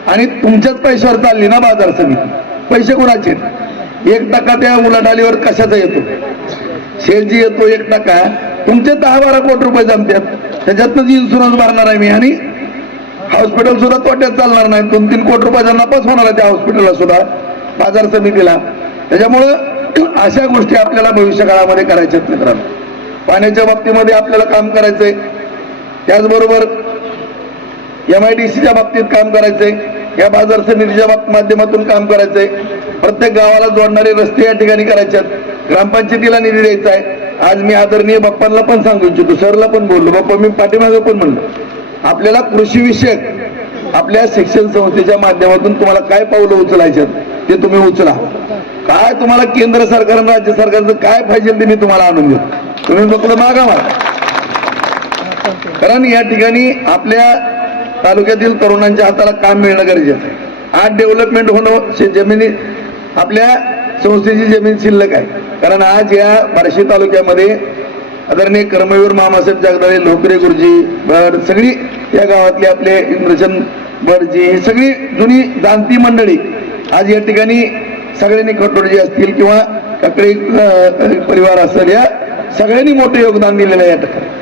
आणि तुमच्याच पैशावर चालली ना बाजार समिती. पैसे कोणाचे? 1% त्या उलाढालीवर कशाचा येतो? शेतजी येतो 1%. तुमचे 10-12 कोटी रुपये जमतात. त्याच्यातनंच इन्शुरन्स भरणार आहे मी आणि हॉस्पिटल सुद्धा तोट्यात चालणार नाही. 2-3 कोटी रुपयाचा नफाच होणार आहे त्या हॉस्पिटलला सुद्धा, बाजार समितीला. त्याच्यामुळं अशा गोष्टी आपल्याला भविष्य काळामध्ये करायच्यात मित्रांनो. पाण्याच्या बाबतीमध्ये आपल्याला काम करायचंय. त्याचबरोबर MIDCच्या बाबतीत काम करायचंय. या बाजार समितीच्या माध्यमातून काम करायचंय. प्रत्येक गावाला जोडणारे रस्ते या ठिकाणी करायचे आहेत. ग्रामपंचायतीला निधी द्यायचा आहे. आज मी आदरणीय बाप्पांना पण सांगू इच्छितो, सरला पण बोललो. बाप्पा मी पाठीमागे पण म्हणलो, आपल्याला कृषी विषयक आपल्या शिक्षण संस्थेच्या माध्यमातून तुम्हाला काय पावलं उचलायचे ते तुम्ही उचला. काय तुम्हाला केंद्र सरकार आणि राज्य सरकारचं काय पाहिजे ते मी तुम्हाला आणून देतो. तुम्ही फक्त मागा मला. कारण या ठिकाणी आपल्या तालुक्यातील तरुणांच्या हाताला काम मिळणं गरजेचं आहे. आज डेव्हलपमेंट होणं, जमिनी आपल्या संस्थेची जमीन शिल्लक आहे. कारण आज या बार्शी तालुक्यामध्ये आदरणीय कर्मवीर मामासाहेब जगदाळे, लोकरे गुरुजी, बड, सगळी या गावातली आपले इंद्रचंद बडजी, ही सगळी जुनी जाणती मंडळी आज या ठिकाणी सगळ्यांनी खटोडजी असतील किंवा काकडे परिवार असेल, या सगळ्यांनी मोठे योगदान दिलेलं आहे. या ठिकाणी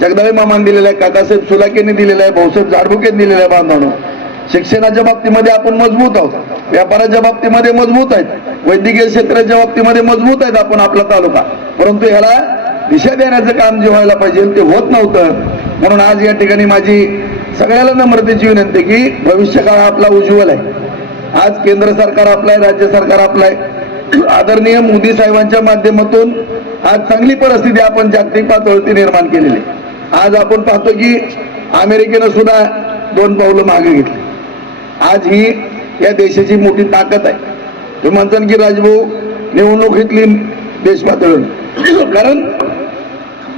जगदाळे मामांनी दिलेलं आहे, काकासाहेब सुलाकेंनी दिलेलं आहे, भाऊसाहेब झाडबुकेंनी दिलेलं आहे. बांधवणं शिक्षणाच्या बाबतीमध्ये आपण मजबूत आहोत, व्यापाराच्या बाबतीमध्ये मजबूत आहेत, वैद्यकीय क्षेत्राच्या बाबतीमध्ये मजबूत आहेत आपण, आपला तालुका. परंतु ह्याला दिशा देण्याचं काम जे व्हायला पाहिजे ते होत नव्हतं. म्हणून आज या ठिकाणी माझी सगळ्याला नम्रतेची विनंती की भविष्य काळ आपला उज्ज्वल आहे. आज केंद्र सरकार आपलं आहे, राज्य सरकार आपलं आहे. आदरणीय मोदी साहेबांच्या माध्यमातून आज चांगली परिस्थिती आपण जागतिक पातळीवरती निर्माण केलेली आहे. आज आपण पाहतो की अमेरिकेनं सुद्धा 2 पावलं मागे घेतली. आज ही या देशाची मोठी ताकद आहे. तुम्ही म्हणता की राजभाऊ निवडणूक घेतली देश पातळीवर, कारण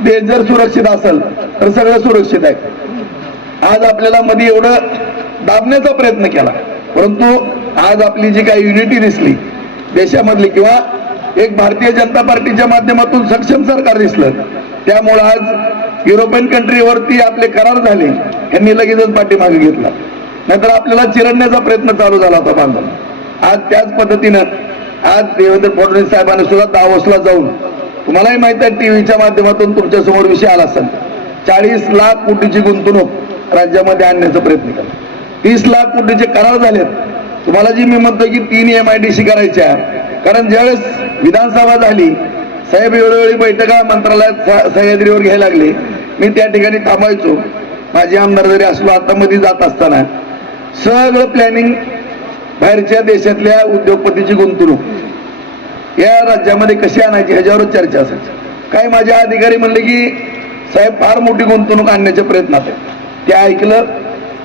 देश जर सुरक्षित असेल तर सगळं सुरक्षित आहे. आज आपल्याला मध्ये एवढं दाबण्याचा प्रयत्न केला, परंतु आज आपली जी काही युनिटी दिसली देशामधली, किंवा एक भारतीय जनता पार्टीच्या माध्यमातून सक्षम सरकार दिसलं, त्यामुळे आज युरोपियन कंट्रीवरती आपले करार झाले. यांनी लगेचच पाठीमागे घेतला, नाहीतर आपल्याला चिरडण्याचा प्रयत्न चालू झाला होता बांधव. आज त्याच पद्धतीनं आज देवेंद्र फडणवीस साहेबांनी सुद्धा दावोसला जाऊन, तुम्हालाही माहिती आहे टीव्हीच्या माध्यमातून तुमच्या समोर विषय आला असेल, 40 लाख कोटीची गुंतवणूक राज्यामध्ये आणण्याचा प्रयत्न केला. 30 लाख कोटीचे करार झालेत. तुम्हाला जी मी म्हणतो की 3 MIDC करायच्या, कारण ज्यावेळेस विधानसभा झाली, साहेब वेळोवेळी बैठका मंत्रालयात सह्याद्रीवर घ्यायला लागले. मी त्या ठिकाणी थांबायचो, माझे आमदार जरी असलो, आता मध्ये जात असताना सगळं प्लॅनिंग बाहेरच्या देशातल्या उद्योगपतीची गुंतवणूक या राज्यामध्ये कशी आणायची ह्याच्यावरच चर्चा असायची. काही माझे अधिकारी म्हणले की साहेब फार मोठी गुंतवणूक आणण्याच्या प्रयत्नात आहे. ते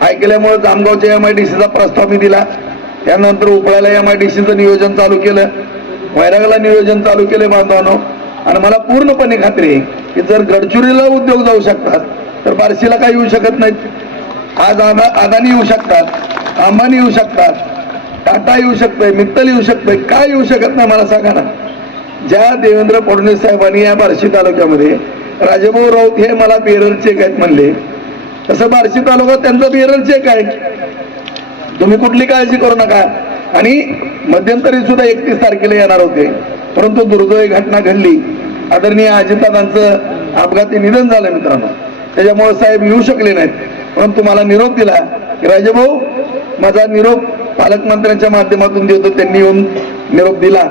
ऐकल्यामुळे जामगावच्या MIDCचा प्रस्ताव मी दिला. त्यानंतर उपळ्याला MIDCचं नियोजन चालू केलं, वैरागला नियोजन चालू केले बांधवांनो. आणि मला पूर्णपणे खात्री आहे की जर गडचिरोलीला उद्योग जाऊ शकतात तर बार्शीला काही येऊ शकत नाहीत. आज अदानी येऊ शकतात, अंबानी येऊ शकतात, टाटा येऊ शकतंय, मित्तल येऊ शकतंय, काय येऊ शकत नाही मला सांगा ना. ज्या देवेंद्र फडणवीस साहेबांनी या बार्शी तालुक्यामध्ये राजेभाऊ राऊत हे मला बेरर चेक आहेत म्हणले, तसं बार्शी तालुका त्यांचा बेरर चेक आहे. तुम्ही कुठली काळजी करू नका. आणि मध्यंतरी सुद्धा 31 तारखेला येणार होते, परंतु दुर्दैवी घटना घडली. आदरणीय अजितदादांचं अपघाती निधन झालं मित्रांनो, त्याच्यामुळे साहेब येऊ शकले नाहीत. परंतु मला निरोप दिला की राजेभाऊ माझा निरोप पालकमंत्र्यांच्या माध्यमातून देतो. त्यांनी येऊन निरोप दिला.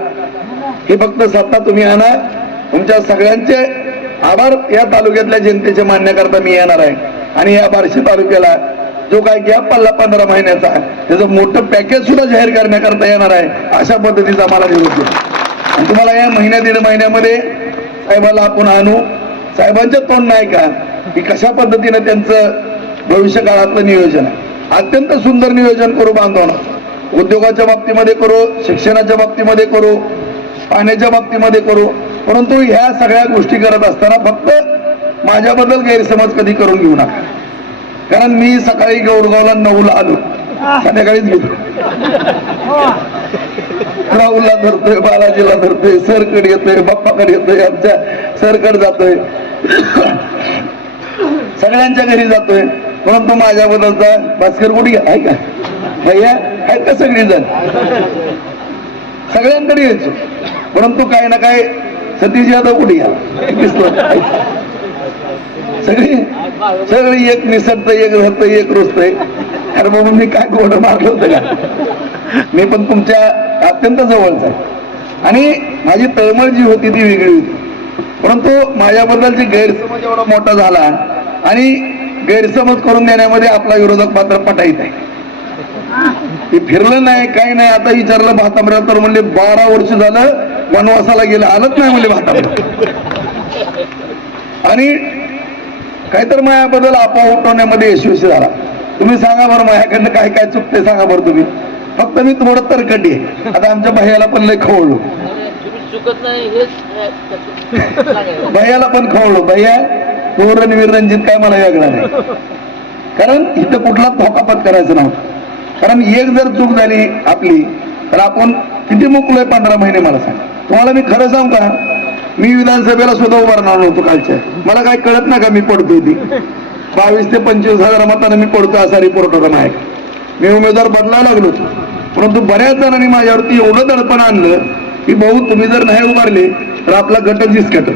हे फक्त सत्ता तुम्ही आणा, तुमच्या सगळ्यांचे आभार या तालुक्यातल्या जनतेचे मानण्याकरता मी येणार आहे. आणि या बार्शी तालुक्याला जो काय गॅप पडला 15 महिन्याचा, त्याचं मोठं पॅकेज सुद्धा जाहीर करण्याकरता येणार आहे. अशा पद्धतीचा मला निरोप दिला. आणि तुम्हाला या दीड महिन्यामध्ये साहेबाला आपण आणू. साहेबांच्या तोंड नाही का की कशा पद्धतीने त्यांचं भविष्य काळातलं नियोजन आहे. अत्यंत सुंदर नियोजन करू बांधवांना. उद्योगाच्या बाबतीमध्ये करू, शिक्षणाच्या बाबतीमध्ये करू, पाण्याच्या बाबतीमध्ये करू. परंतु ह्या सगळ्या गोष्टी करत असताना फक्त माझ्याबद्दल गैरसमज कधी करून घेऊ नका. कारण मी सकाळी गौरगावला 9ला आलो, संध्याकाळीच गेलो. राहुलला धरतोय, बालाजीला धरतोय, सरकडे येतोय, बाप्पाकडे येतोय, आमच्या सरकड जातोय, सगळ्यांच्या घरी जातोय. परंतु माझ्याबद्दलचा भास्कर कुठे आहे का भैया आहेत का सगळी जण सगळ्यांकडे यायचो. परंतु काही ना काय सतीश यादव कुठे गेला, सगळी एक निसटतंय, एक धरतंय, एक रोजतंय. अरे बाबा मी काय गोड मारलं होतं का. मी पण तुमच्या अत्यंत जवळच आहे आणि माझी तळमळ जी होती ती वेगळी होती. परंतु माझ्याबद्दलची गैरसमज एवढा मोठा झाला आणि गैरसमज करून देण्यामध्ये आपला विरोधक मात्र पटाईत आहे. ते फिरलं नाही, काही नाही. आता विचारलं भातांबऱ्या तर म्हणले 12 वर्ष झालं वनवासाला गेलं, आलंच नाही म्हणले भातांबऱ्या. आणि काहीतर माझ्याबद्दल अफवा उठवण्यामध्ये यशस्वी झाला. तुम्ही सांगा बरं माझ्याकडनं काय काय चुकते सांगा बरं तुम्ही. फक्त मी थोडं तरकटी आहे. आता आमच्या भैयाला पण लय खवळलो, भैयाला पण खवळलो. भैया तू रणवीर रणजित काय मला वेगळा नाही. कारण इथं कुठलाच धोकापत करायचं नव्हतं. कारण एक जर चूक झाली आपली तर आपण किती मुकलोय 15 महिने मला सांग. तुम्हाला मी खरं सांगू का, मी विधानसभेला सुद्धा उभारणार नव्हतो कालच्या. मला काय कळत ना का मी पडतोय ती 22 ते 25 हजार मतांना मी पडतो असा रिपोर्ट होता माझ्या. मी उमेदवार बदलायला लागलो होतो. परंतु बऱ्याच जणांनी माझ्यावरती एवढं दडपण आणलं की भाऊ तुम्ही जर नाही उभारले तर आपला गट जिसकटल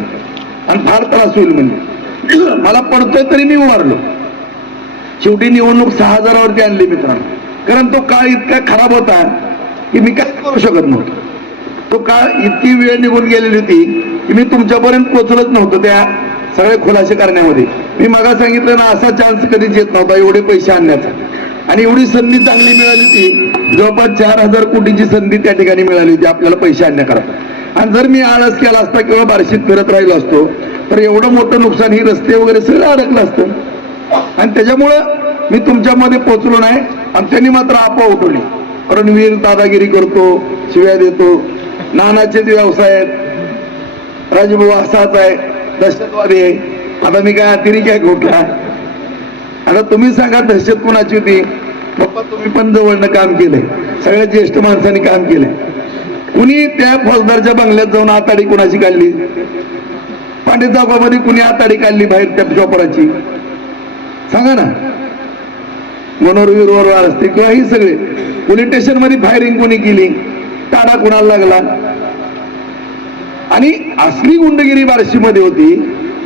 आणि फार त्रास होईल. म्हणजे मला पडतोय तरी मी उभारलो. शेवटी निवडणूक 6000 वरती आणली मित्रांनो. कारण तो काळ इतका खराब होता की मी काय करू शकत नव्हतो. तो काळ इतकी वेळ निघून गेलेली होती की मी तुमच्यापर्यंत पोहोचलच नव्हतं त्या सगळे खुलासे करण्यामध्ये. मी मागा सांगितलं ना, असा चान्स कधीच येत नव्हता एवढे पैसे आणण्याचा. आणि एवढी संधी चांगली मिळाली होती, जवळपास 4000 कोटीची संधी त्या ठिकाणी मिळाली होती आपल्याला पैसे आणण्याकरता. आणि जर मी आळस केला असता किंवा बार्शीत फिरत राहिलो असतो तर एवढं मोठं नुकसान, ही रस्ते वगैरे सगळं अडकलं असतं. आणि त्याच्यामुळं मी तुमच्यामध्ये पोहोचलो नाही. आणि त्यांनी मात्र अफवा उठवली, रणवीर दादागिरी करतो, शिव्या देतो, नानाचे व्यवसाय आहेत, राजभाऊ असाच आहे, दहशतवादी आहे. आता मी काय अतिरेकी आहे कुठला. आता तुम्ही सांगा दहशत कुणाची होती. बाप्पा तुम्ही पण जवळनं काम केलंय, सगळ्या ज्येष्ठ माणसांनी काम केलंय. कुणी त्या फौजदारच्या बंगल्यात जाऊन आताडी कुणाची काढली, पांडे चौकामध्ये कुणी आताडी काढली बाहेर त्या चोपराची सांगा ना. मनोरवीर बरोबर असते किंवा ही सगळे पोलीस स्टेशन मध्ये फायरिंग कोणी केली, टाळा कुणाला लागला. आणि असली गुंडगिरी बार्शीमध्ये होती.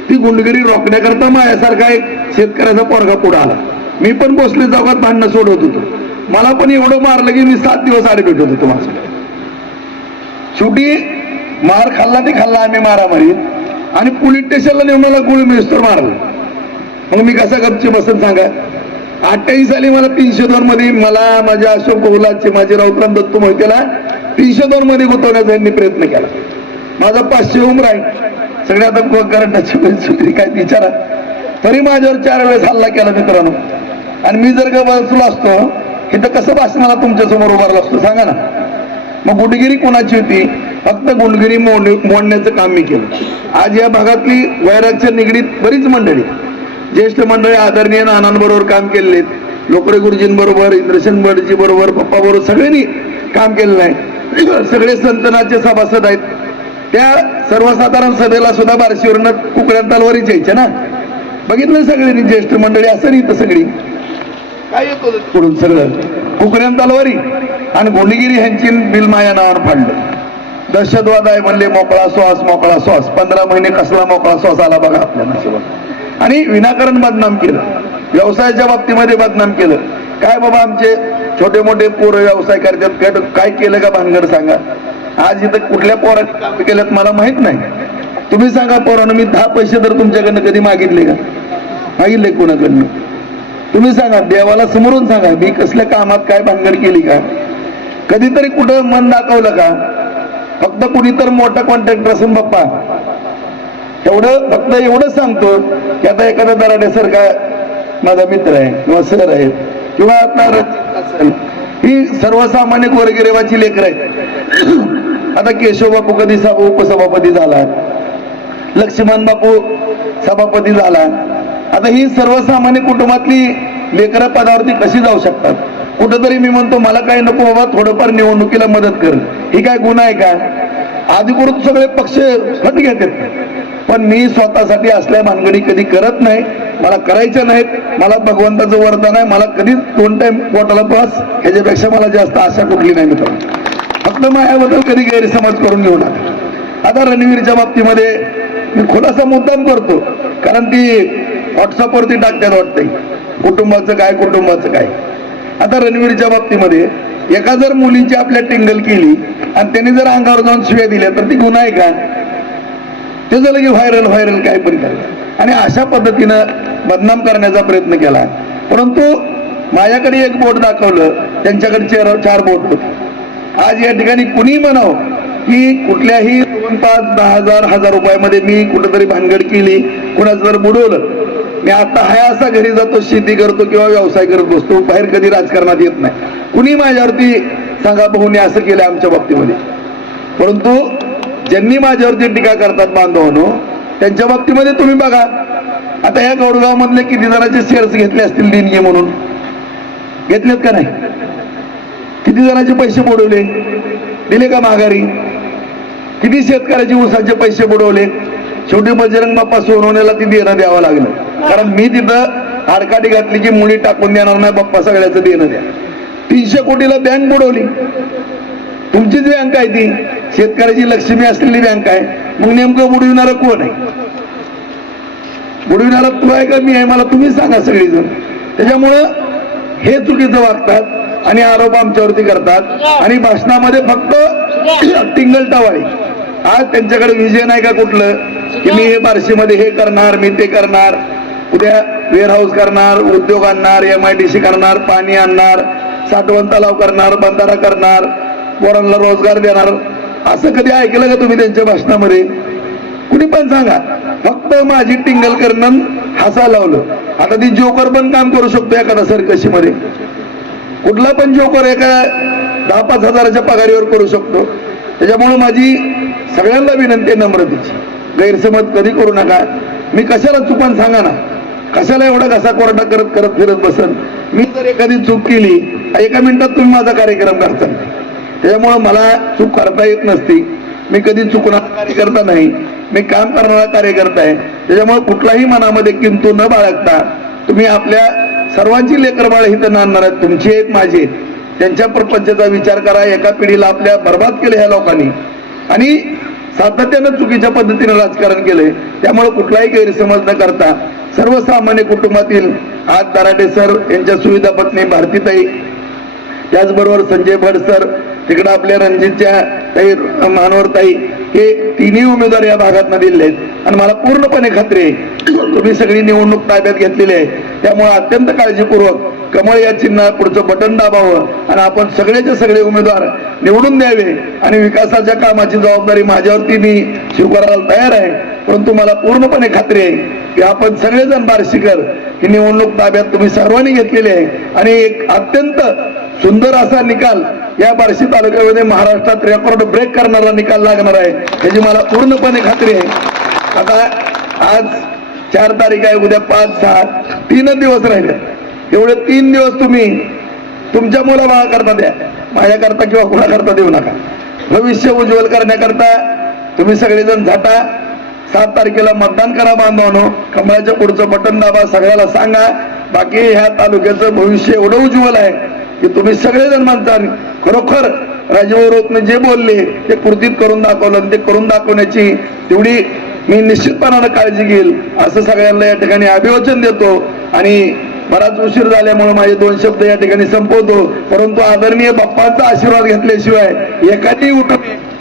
ती गुंडगिरी रोखण्याकरता माझ्यासारखा एक शेतकऱ्याचा पोरगा पुढे आला. मी पण भोसले चौकात भांडणं सोडवत होतो. मला पण एवढं मारलं की मी 7 दिवस आडबीट होतो तुम्हाला. शेवटी मार खाल्ला ते खाल्ला आम्ही मारामारीत आणि पोलीस स्टेशनला नेऊन मला गोळी मिळस्तोर मारलं. मग मी कसा गपची बसून सांगा. 28 साली मला 302 मध्ये मला माझ्या अशोक बहुलाचे माझे राऊतराम दत्तू मोहितेला 302 मध्ये गुंतवण्याचा यांनी प्रयत्न केला. माझा 500 उमर आहे. सगळे आता करंटाची काय विचारा, तरी माझ्यावर 4 वेळेस हल्ला केला मित्रांनो. आणि मी जर का बसलो असतो इथं कसं भाषणाला तुमच्या समोर उभारला असतो सांगा ना. मग गुंडगिरी कोणाची होती? फक्त गुंडगिरी मोडण्याचं काम मी केलं. आज या भागातली वैरागच्या निगडीत बरीच मंडळी, ज्येष्ठ मंडळी आदरणीय नानांबरोबर काम केलेले, लोकरे गुरुजींबरोबर, इंद्रसेन बडजी बरोबर, पप्पा बरोबर सगळ्यांनी काम केलेलं आहे. सगळे संतनाचे सभासद आहेत. त्या सर्वसाधारण सभेला सुद्धा बार्शीवरनं कुकड्या तलवारीच यायच्या ना. बघितलं सगळ्यांनी ज्येष्ठ मंडळी, असं नाही तर सगळी काय येतो पुढून सगळं कुकड्या तलवारी. आणि गुंडगिरी ह्यांची बिलमा या नावानं फाडलं. दहशतवाद आहे म्हणले, मोकळा श्वास मोकळा श्वास. 15 महिने कसला मोकळा श्वास आला बघा आपल्या नशिबात. आणि विनाकारण बदनाम केलं, व्यवसायाच्या बाबतीमध्ये बदनाम केलं. काय बाबा आमचे छोटे मोठे पोरं व्यवसाय करतात, काय केलं का भानगड सांगा. आज इथं कुठल्या पोराने काम केल्यात मला माहित नाही. तुम्ही सांगा पोरानं, मी 10 पैसे तर तुमच्याकडनं कधी मागितले का? मागितले कोणाकडनं? तुम्ही सांगा, देवाला समोरून सांगा, मी कसल्या कामात काय भानगड केली का? कधीतरी कुठं मन दाखवलं का? फक्त कुणी तर मोठा कॉन्ट्रॅक्टर असून बाप्पा एवढं, फक्त एवढं सांगतो की आता एखादा दराडेसारखा माझा मित्र आहे किंवा सर आहे किंवा आपला असेल, ही सर्वसामान्य गोरगिरेवाची लेकर आहेत. आता केशव बापू कधी उपसभापती झाला, लक्ष्मण बापू सभापती झाला. आता ही सर्वसामान्य कुटुंबातली लेकरं पदावरती कशी जाऊ शकतात? कुठंतरी मी म्हणतो मला काही नको बाबा, थोडंफार निवडणुकीला मदत कर. ही काय गुन्हा आहे का? अधिकृत सगळे पक्ष फट घेतात, पण मी स्वतःसाठी असल्या भानगडी कधी करत नाही. मला करायच्या नाहीत. मला भगवंताचं वरदान आहे, मला कधीच 2 टाइम पोटाला बस, ह्याच्यापेक्षा मला जास्त आशा कुठली नाही मित्र. फक्त माझ्याबद्दल कधी गैरसमज करून घेऊ नका. आता रणवीरच्या बाबतीमध्ये मी खुलासा मुद्दाम करतो, कारण ती व्हॉट्सअपवरती टाकतात वाटतंय कुटुंबाचं काय कुटुंबाचं काय. आता रणवीरच्या बाबतीमध्ये एका जर मुलीची आपल्या टिंगल केली आणि त्याने जर अंगावर जाऊन शिव्या दिल्या तर ती गुन्हा आहे का? ते झालं की व्हायरल काय पण करायचं. आणि अशा पद्धतीनं बदनाम करण्याचा प्रयत्न केला. परंतु माझ्याकडे एक बोट दाखवलं, त्यांच्याकडे 4 बोट होते. आज या ठिकाणी कुणी म्हणावं की कुठल्याही 2, 5, 10,000, 1000 रुपयामध्ये मी कुठेतरी भानगड केली, कुणाचं जर बुडवलं, मी आता हाय असा घरी जातो, शेती करतो किंवा व्यवसाय करत बसतो, बाहेर कधी राजकारणात येत नाही. कुणी माझ्यावरती सांगा भाऊने असं केलं आमच्या बाबतीमध्ये. परंतु ज्यांनी माझ्यावरती टीका करतात बांधवांनो, त्यांच्या बाबतीमध्ये तुम्ही बघा. आता या गौडगाव मधले किती जणांचे शेअर्स घेतले असतील देणगी म्हणून? घेतलेत का नाही? किती जणांचे पैसे बुडवले? दिले का माघारी? किती शेतकऱ्याचे ऊसाचे पैसे बुडवले? शेवटी बजरंग बाप्पा सोनवण्याला ती देणं द्यावं लागलं, कारण मी तिथं आडकाठी घातली की मुली टाकून देणार नाही, बाप्पा सगळ्याचं देणं द्या. 300 कोटीला बँक बुडवली. तुमचीच बँक आहे ती, शेतकऱ्याची लक्ष्मी असलेली बँक आहे. मग नेमकं बुडविणारं कोण आहे? बुडविणारा तू आहे का मी आहे? मला तुम्ही सांगा सगळेजण. त्याच्यामुळं हे चुकीचं वागतात आणि आरोप आमच्यावरती करतात आणि भाषणामध्ये फक्त टिंगल टवाळी. आज त्यांच्याकडे विजन आहे का कुठलं की मी हे बार्शीमध्ये हे करणार, मी ते करणार, उद्या वेअरहाऊस करणार, उद्योग आणणार, MIDC करणार, पाणी आणणार, साठवण तलाव करणार, बंधारा करणार, पोरांना रोजगार देणार? असं कधी ऐकलं का तुम्ही त्यांच्या भाषणामध्ये? कुणी पण सांगा. फक्त माझी टिंगल करणं, हसा लावलं. आता ती जोकर पण काम करू शकतो एखादा सर्कशीमध्ये. कुठला पण जोकर एका 10-5 हजाराच्या पगारीवर करू शकतो. त्याच्यामुळे माझी सगळ्यांना विनंती आहे नम्रतेची, गैरसमज कधी करू नका. मी कशाला चुकून सांगा ना, कशाला एवढा घसा कोरडा करत करत फिरत बसन? मी जर एखादी चूक केली, 1 मिनिटात तुम्ही माझा कार्यक्रम करता. त्याच्यामुळं मला चूक करता येत नसती. मी कधी चुकणारा कार्यकर्ता नाही, मी काम करणारा कार्यकर्ता आहे. त्याच्यामुळे कुठलाही मनामध्ये किंतु न बाळगता तुम्ही आपल्या सर्वांची लेकरबाळ इथं नांदणार आहेत, तुमची आहेत, माझी आहेत. त्यांच्या प्रपंचाचा विचार करा. एका पिढीला आपल्या बर्बाद केले ह्या लोकांनी आणि सातत्यानं चुकीच्या पद्धतीने राजकारण केलंय. त्यामुळे कुठलाही गैरसमज न करता सर्वसामान्य कुटुंबातील आज दराडे सर, यांच्या सुविधा पत्नी भारतीताई, त्याचबरोबर संजय भट सर, तिकडं आपल्या रणजितच्या ताई, मानवरताई, हे तिन्ही उमेदवार या भागात दिलेले आहेत आणि मला पूर्णपणे खात्री आहे तुम्ही सगळी निवडणूक ताब्यात घेतलेली आहे. त्यामुळे अत्यंत काळजीपूर्वक कमळ या चिन्हात पुढचं बटन दाबावं आणि आपण सगळेचे सगळे उमेदवार निवडून द्यावे आणि विकासाच्या कामाची जबाबदारी माझ्यावरती मी स्वीकारायला तयार आहे. परंतु मला पूर्णपणे खात्री आहे की आपण सगळेजण बार्शीकर ही निवडणूक ताब्यात तुम्ही सर्वांनी घेतलेली आहे आणि एक अत्यंत सुंदर असा निकाल या बार्शी तालुक्यामध्ये महाराष्ट्रात रेकॉर्ड ब्रेक करणारा निकाल लागणार आहे याची मला पूर्णपणे खात्री आहे. आता आज 4 तारीख आहे, उद्या 5, 6, 3 दिवस राहिले. एवढे 3 दिवस तुम्ही तुमच्या मुलाबाळाकरता द्या, माझ्याकरता किंवा कुणाकरता देऊ नका. भविष्य उज्ज्वल करण्याकरता तुम्ही सगळेजण झाटा. 7 तारखेला मतदान करा बांधवानो, कमळाच्या पुढचं बटन दाबा, सगळ्याला सांगा. बाकी ह्या तालुक्याचं भविष्य एवढं उज्ज्वल आहे की तुम्ही सगळेजण म्हणता खरोखर राजभाऊ राऊतने जे बोलले ते कृतीत करून दाखवलं. ते करून दाखवण्याची तेवढी मी निश्चितपणानं काळजी घेईल असं सगळ्यांना या ठिकाणी अभिवचन देतो. आणि बराच उशीर झाल्यामुळे माझे 2 शब्द या ठिकाणी संपवतो. परंतु आदरणीय बाप्पांचा आशीर्वाद घेतल्याशिवाय एखादी उठू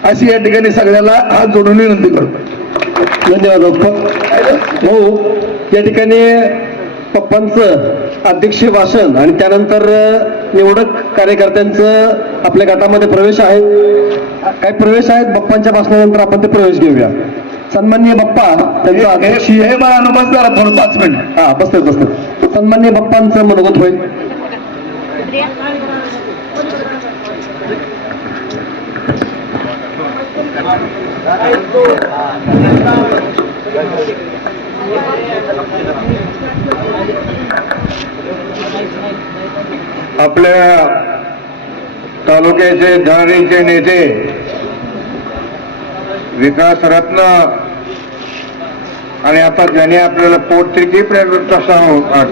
अशी या ठिकाणी सगळ्याला हात जोडून विनंती करतो. धन्यवाद भाऊ. या ठिकाणी पप्पांचं अध्यक्षीय भाषण आणि त्यानंतर निवडक कार्यकर्त्यांचं आपल्या गटामध्ये प्रवेश आहे. काही प्रवेश आहेत. बाप्पांच्या भाषणानंतर आपण ते प्रवेश घेऊया. सन्माननीय बाप्पा त्यांचा अध्यक्षीय हे मला नमस्कार जरा थोडं 5 मिनिट. हा बसतात. सन्माननीय बाप्पांचं मनोगत होईल. आपल्या तालुक्याचे धरणीचे नेते, विकास रत्न आणि आता ज्याने आपल्याला पोटतिकी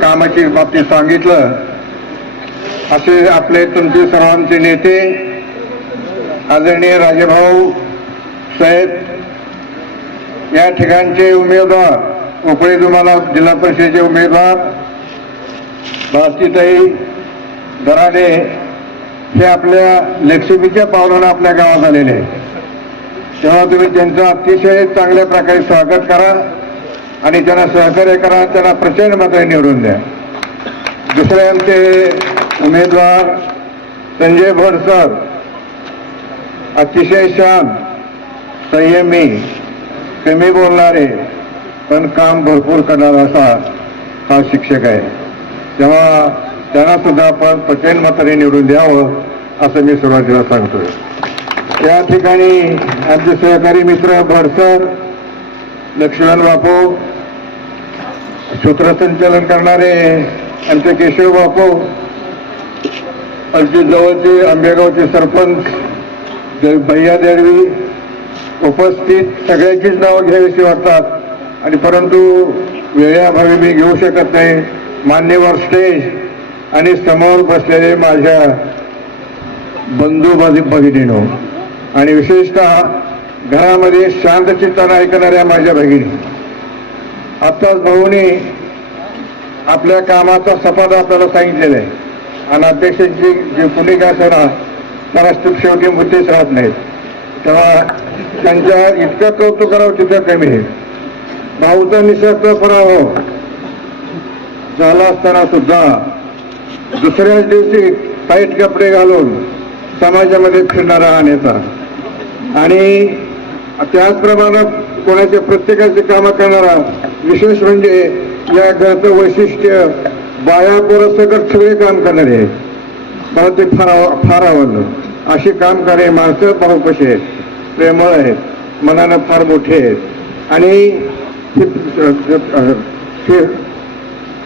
कामाची बाबतीत सांगितलं असे आपले तुमचे सर्वांचे नेते आदरणीय राजेभाऊ साहेब, या ठिकाणचे उमेदवार उपरी तुम्हाला जिल्हा परिषदेचे उमेदवार भारतीताई दराडे हे आपल्या लक्ष्मीच्या पावलानं आपल्या गावात आलेले आहे. तेव्हा तुम्ही त्यांचं अतिशय चांगल्या प्रकारे स्वागत करा आणि त्यांना सहकार्य करा. त्यांना प्रचंड मताने निवडून द्या. दुसरे आमचे उमेदवार संजय भट सर, अतिशय शांत, संयमी, कमी बोलणारे पण काम भरपूर करणारा असा हा शिक्षक आहे. तेव्हा त्यांना सुद्धा आपण प्रचंड मताने निवडून द्यावं असं मी सुरुवातीला सांगतोय. त्या ठिकाणी आमचे सहकारी मित्र भडसर, लक्ष्मण बापू, सूत्रसंचालन करणारे आमचे केशव बापू, आमचे जवळचे आंबेगावचे सरपंच भैया देडवी, उपस्थित सगळ्यांचीच नावं घ्यावीशी वाटतात आणि परंतु वेळेअभावी मी घेऊ शकत नाही. मान्यवर स्टेज आणि समोर बसलेले माझ्या बंधू भगिनीनो आणि विशेषतः घरामध्ये शांत चित्तानं ऐकणाऱ्या माझ्या भगिनी, आत्ताच भाऊनी आपल्या कामाचा सपाद आपल्याला सांगितलेला आहे आणि अध्यक्षांची जी भूमिका असणार त्याला शेवटी मुद्देच राहत नाहीत. तेव्हा त्यांच्या इतकं कौतुक करावं तिथं कमी आहे. भाऊचा निसर्ग पराभव झाला असताना सुद्धा दुसऱ्याच दिवशी टाईट कपडे घालून समाजामध्ये फिरणारा हा नेता आणि त्याचप्रमाणे कोणाच्या प्रत्येकाची कामं करणारा. विशेष म्हणजे या घरचं वैशिष्ट्य बाया पोरसकट सगळे काम करणारे आहेत. मला ते फार आवडलं. अशी काम करणारे माणसं भाऊपाशी आहेत, प्रेमळ आहेत, मनानं फार मोठे आहेत आणि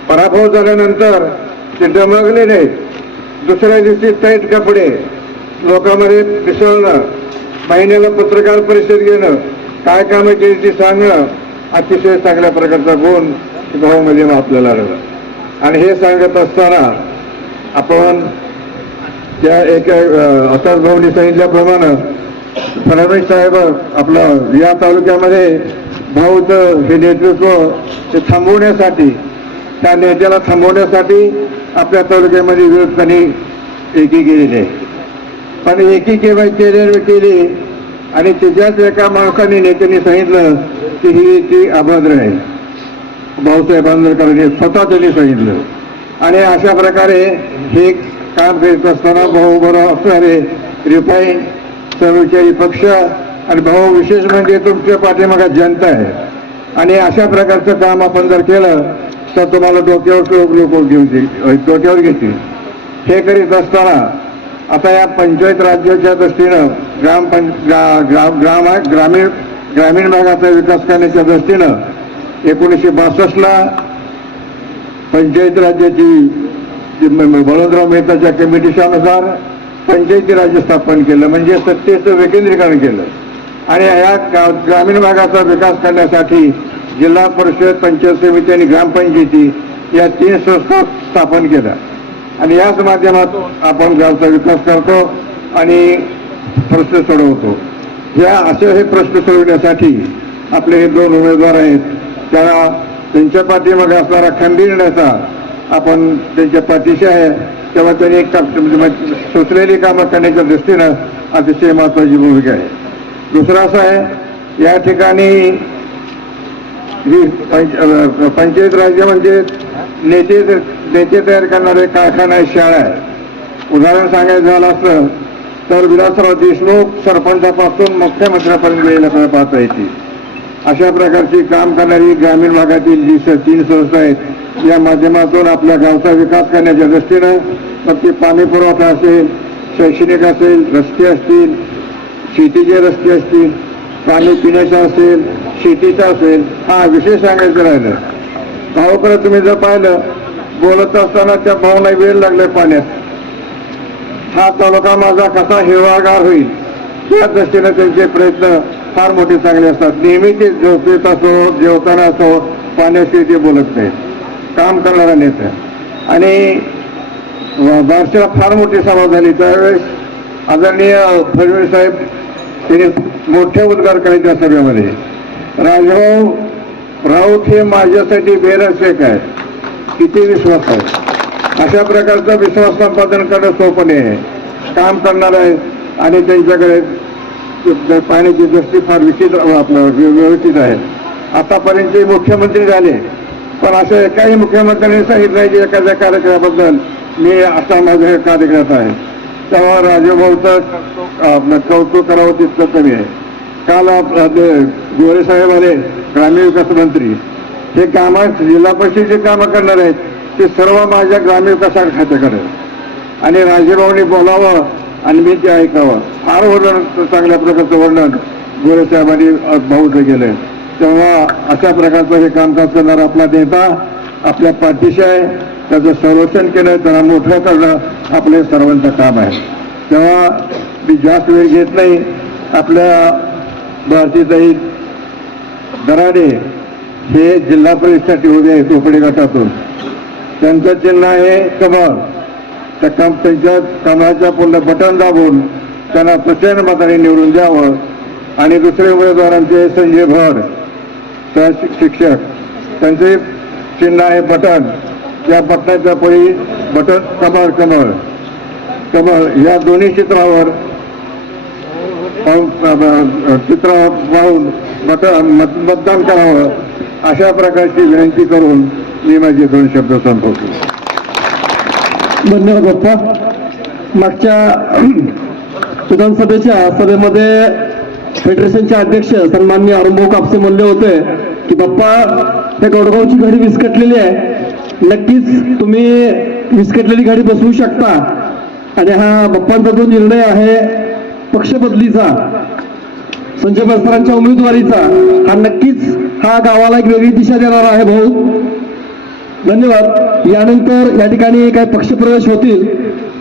पराभव झाल्यानंतर ते दमगले नाहीत. दुसऱ्या दिवशी टाईट कपडे लोकांमध्ये मिसळणं, महिन्याला पत्रकार परिषद घेणं, काय कामं केली ती सांगणं, अतिशय चांगल्या प्रकारचा गुण भाऊमध्ये आपल्याला आढळला. आणि हे सांगत असताना आपण त्या आताच भाऊनी सांगितल्याप्रमाणे फडणवीस साहेब आपलं या तालुक्यामध्ये भाऊचं हे नेतृत्व ते थांबवण्यासाठी, त्या नेत्याला थांबवण्यासाठी आपल्या तालुक्यामध्ये विरोधकांनी एकी केलेली आहे. पण एकी केली आणि त्याच्याच एका माणसाने नेत्यांनी सांगितलं की ही ती अभद्र आहे. भाऊसाहेब आंबेडकरांनी स्वतः त्यांनी सांगितलं. आणि अशा प्रकारे हे काम करीत असताना भाऊ बरोबर असणारे रिफाईन सर्वचारी पक्ष आणि भाऊ विशेष म्हणजे तुमच्या पाठीमागे जनता आहे. आणि अशा प्रकारचं काम आपण जर केलं तर तुम्हाला डोक्यावर घेतील. हे करीत असताना आता या पंचायत राज्याच्या दृष्टीनं ग्रामीण भागाचा विकास करण्याच्या दृष्टीनं 1962ला पंचायत राज्याची बळवंतराव मेहताच्या कमिटीच्यानुसार पंचायती राज्य स्थापन केलं, म्हणजे सत्तेचं विकेंद्रीकरण केलं. आणि या ग्रामीण भागाचा विकास करण्यासाठी जिल्हा परिषद, पंचायत समिती आणि ग्रामपंचायती या 3 संस्था स्थापन केल्या. आणि याच माध्यमातून आपण गावचा विकास करतो आणि प्रश्न सोडवतो. या असे हे प्रश्न सोडवण्यासाठी आपले हे 2 उमेदवार आहेत. त्याला त्यांच्या पाठीमागे असणारा खंबीरण्याचा आपण त्यांच्या पाठीशी आहे. तेव्हा त्यांनी सुचलेली कामं करण्याच्या दृष्टीनं अतिशय महत्वाची भूमिका आहे. दुसरं असं आहे, या ठिकाणी पंचायत राज्य म्हणजे नेते तयार करणारे कारखाना आहे, शाळा आहे. उदाहरण सांगायचं झालं असलं तर विलासराव देशमुख सरपंचापासून मुख्यमंत्र्यापर्यंत गेलेल्या पाहता येते. अशा प्रकारची काम करणारी ग्रामीण भागातील जी 3 संस्था आहेत या माध्यमातून आपल्या गावचा विकास करण्याच्या दृष्टीनं मग ते पाणी पुरवठा असेल, शैक्षणिक असेल, रस्ते असतील, शेतीचे रस्ते असतील, पाणी पिण्याचं असेल, शेतीचं असेल, हा विषय सांगायचं राहिलं. भाऊकडे तुम्ही जर पाहिलं बोलत असताना त्या भाऊना वेळ लागलाय पाण्यात. हा तालुका माझा कसा हिरवागार होईल या दृष्टीनं त्यांचे प्रयत्न फार मोठे चांगले असतात. नेहमी ते झोपेत असो, जेवताना असो, पाण्याशी ते बोलत नाहीत. काम करणारा नेता. आणि बार्शीला फार मोठी सभा झाली त्यावेळेस आदरणीय फडणवीस साहेब त्यांनी मोठे उद्गार करायचे त्या सभेमध्ये. राजभाऊ राऊत हे माझ्यासाठी बेरसेक आहे, किती विश्वास आहे. अशा प्रकारचा विश्वास संपादन करणं सोपं नाही आहे. काम करणार आहे आणि त्यांच्याकडे पाण्याची दृष्टी फार व्यवस्थित आहे. आतापर्यंतचे मुख्यमंत्री झाले पण असं एकाही मुख्यमंत्र्यांनी सांगितलंय की एखाद्या कार्यक्रमाबद्दल मी असा माझ्या कार्यक्रमात आहे. तेव्हा राजभाऊचं आपलं कौतुक करावं तितकं कमी आहे. काल गोरे साहेब आले, ग्रामीण विकास मंत्री. हे कामात जिल्हा परिषद जे कामं करणार आहेत ते सर्व माझ्या ग्रामीण विकास खात्याकडे. आणि राजेभाऊनी बोलावं आणि मी ते ऐकावं. फार वर्णन, चांगल्या प्रकारचं वर्णन गोरे साहेबांनी भाऊचं केलंय. तेव्हा अशा प्रकारचं हे कामकाज करणारा आपला नेता आपल्या पाठीशी आहे. त्याचं संरक्षण केलं, त्यांना मोठं करणं आपले सर्वांचं काम आहे. तेव्हा मी जास्त वेळ घेत नाही. आपल्या भारतीताई दराडे हे जिल्हा परिषदेसाठी उभे आहेत उपडे गटातून. त्यांचं चिन्ह आहे कमळ. त्या त्यांच्या कमळाच्या पुढलं बटन दाबून त्यांना प्रचंड मताने निवडून द्यावं. आणि दुसरे उमेदवारांचे संजय भड शिक्षक, त्यांचे चिन्ह आहे बटन. त्या बटनाच्या पुढे बटन कमळ कमळ कमळ या दोन्ही चित्रावर पाहून मतदान करावं अशा प्रकारची विनंती करून मी माझे 2 शब्द संपवतो. धन्यवाद बाप्पा. मागच्या विधानसभेच्या सभेमध्ये फेडरेशनचे अध्यक्ष सन्माननीय अरुणभाऊ कापसे म्हणले होते की बाप्पा त्या गडगावची घडी विस्कटलेली आहे, नक्कीच तुम्ही विस्कटलेली घडी बसवू शकता. आणि हा बाप्पांचा जो निर्णय आहे पक्ष बदलीचा, संजय बस्त्रांच्या उमेदवारीचा, हा नक्कीच हा गावाला एक वेगळी दिशा देणार आहे भाऊ. धन्यवाद. यानंतर या ठिकाणी काही पक्षप्रवेश होतील.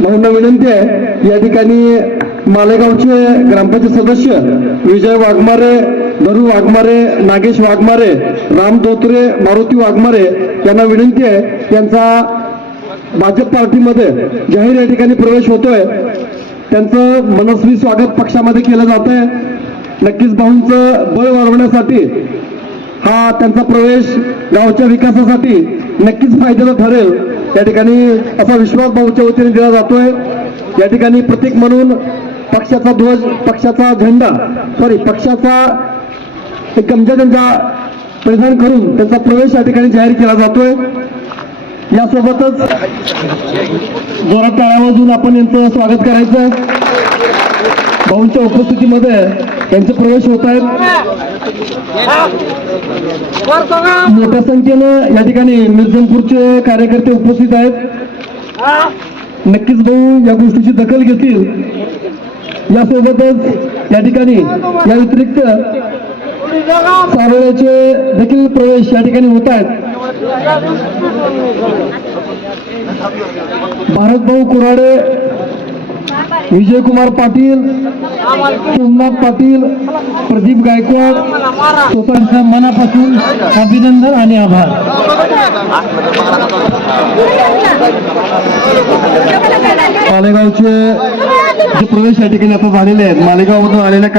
भाऊंना विनंती आहे या ठिकाणी मालेगावचे ग्रामपंचायत सदस्य विजय वाघमारे, धरू वाघमारे, नागेश वाघमारे, राम धोत्रे, मारुती वाघमारे यांना विनंती आहे. त्यांचा भाजप पार्टीमध्ये जाहीर या ठिकाणी प्रवेश होतोय. त्यांचं मनस्वी स्वागत पक्षामध्ये केलं जात आहे. नक्कीच भाऊंचं बळ वाढवण्यासाठी हा त्यांचा प्रवेश गावच्या विकासासाठी नक्कीच फायद्याचा ठरेल या ठिकाणी असा विश्वास भाऊच्या वतीने दिला जातोय. या ठिकाणी प्रतीक म्हणून पक्षाचा ध्वज, पक्षाचा झेंडा, पक्षाचा एक गमजा त्यांचा परिधान करून त्यांचा प्रवेश या ठिकाणी जाहीर केला जातोय. यासोबतच जोरात टाळ्या वाजवून आपण यांचं स्वागत करायचं. भाऊंच्या उपस्थितीमध्ये यांचे प्रवेश होत आहेत. मोठ्या संख्येनं या ठिकाणी मिरजनपूरचे कार्यकर्ते उपस्थित आहेत. नक्कीच भाऊ या गोष्टीची दखल घेतील. यासोबतच या ठिकाणी या व्यतिरिक्त सारोळ्याचे देखील प्रवेश या ठिकाणी होत आहेत. भारतभाऊ कुराडे, विजयकुमार पाटील, सोमनाथ पाटील, प्रदीप गायकवाड, स्वतंत्र मनापासून अभिनंदन आणि आभार. मालेगावचे जे प्रवेश या ठिकाणी आता झालेले आहेत, मालेगावमधून आलेल्या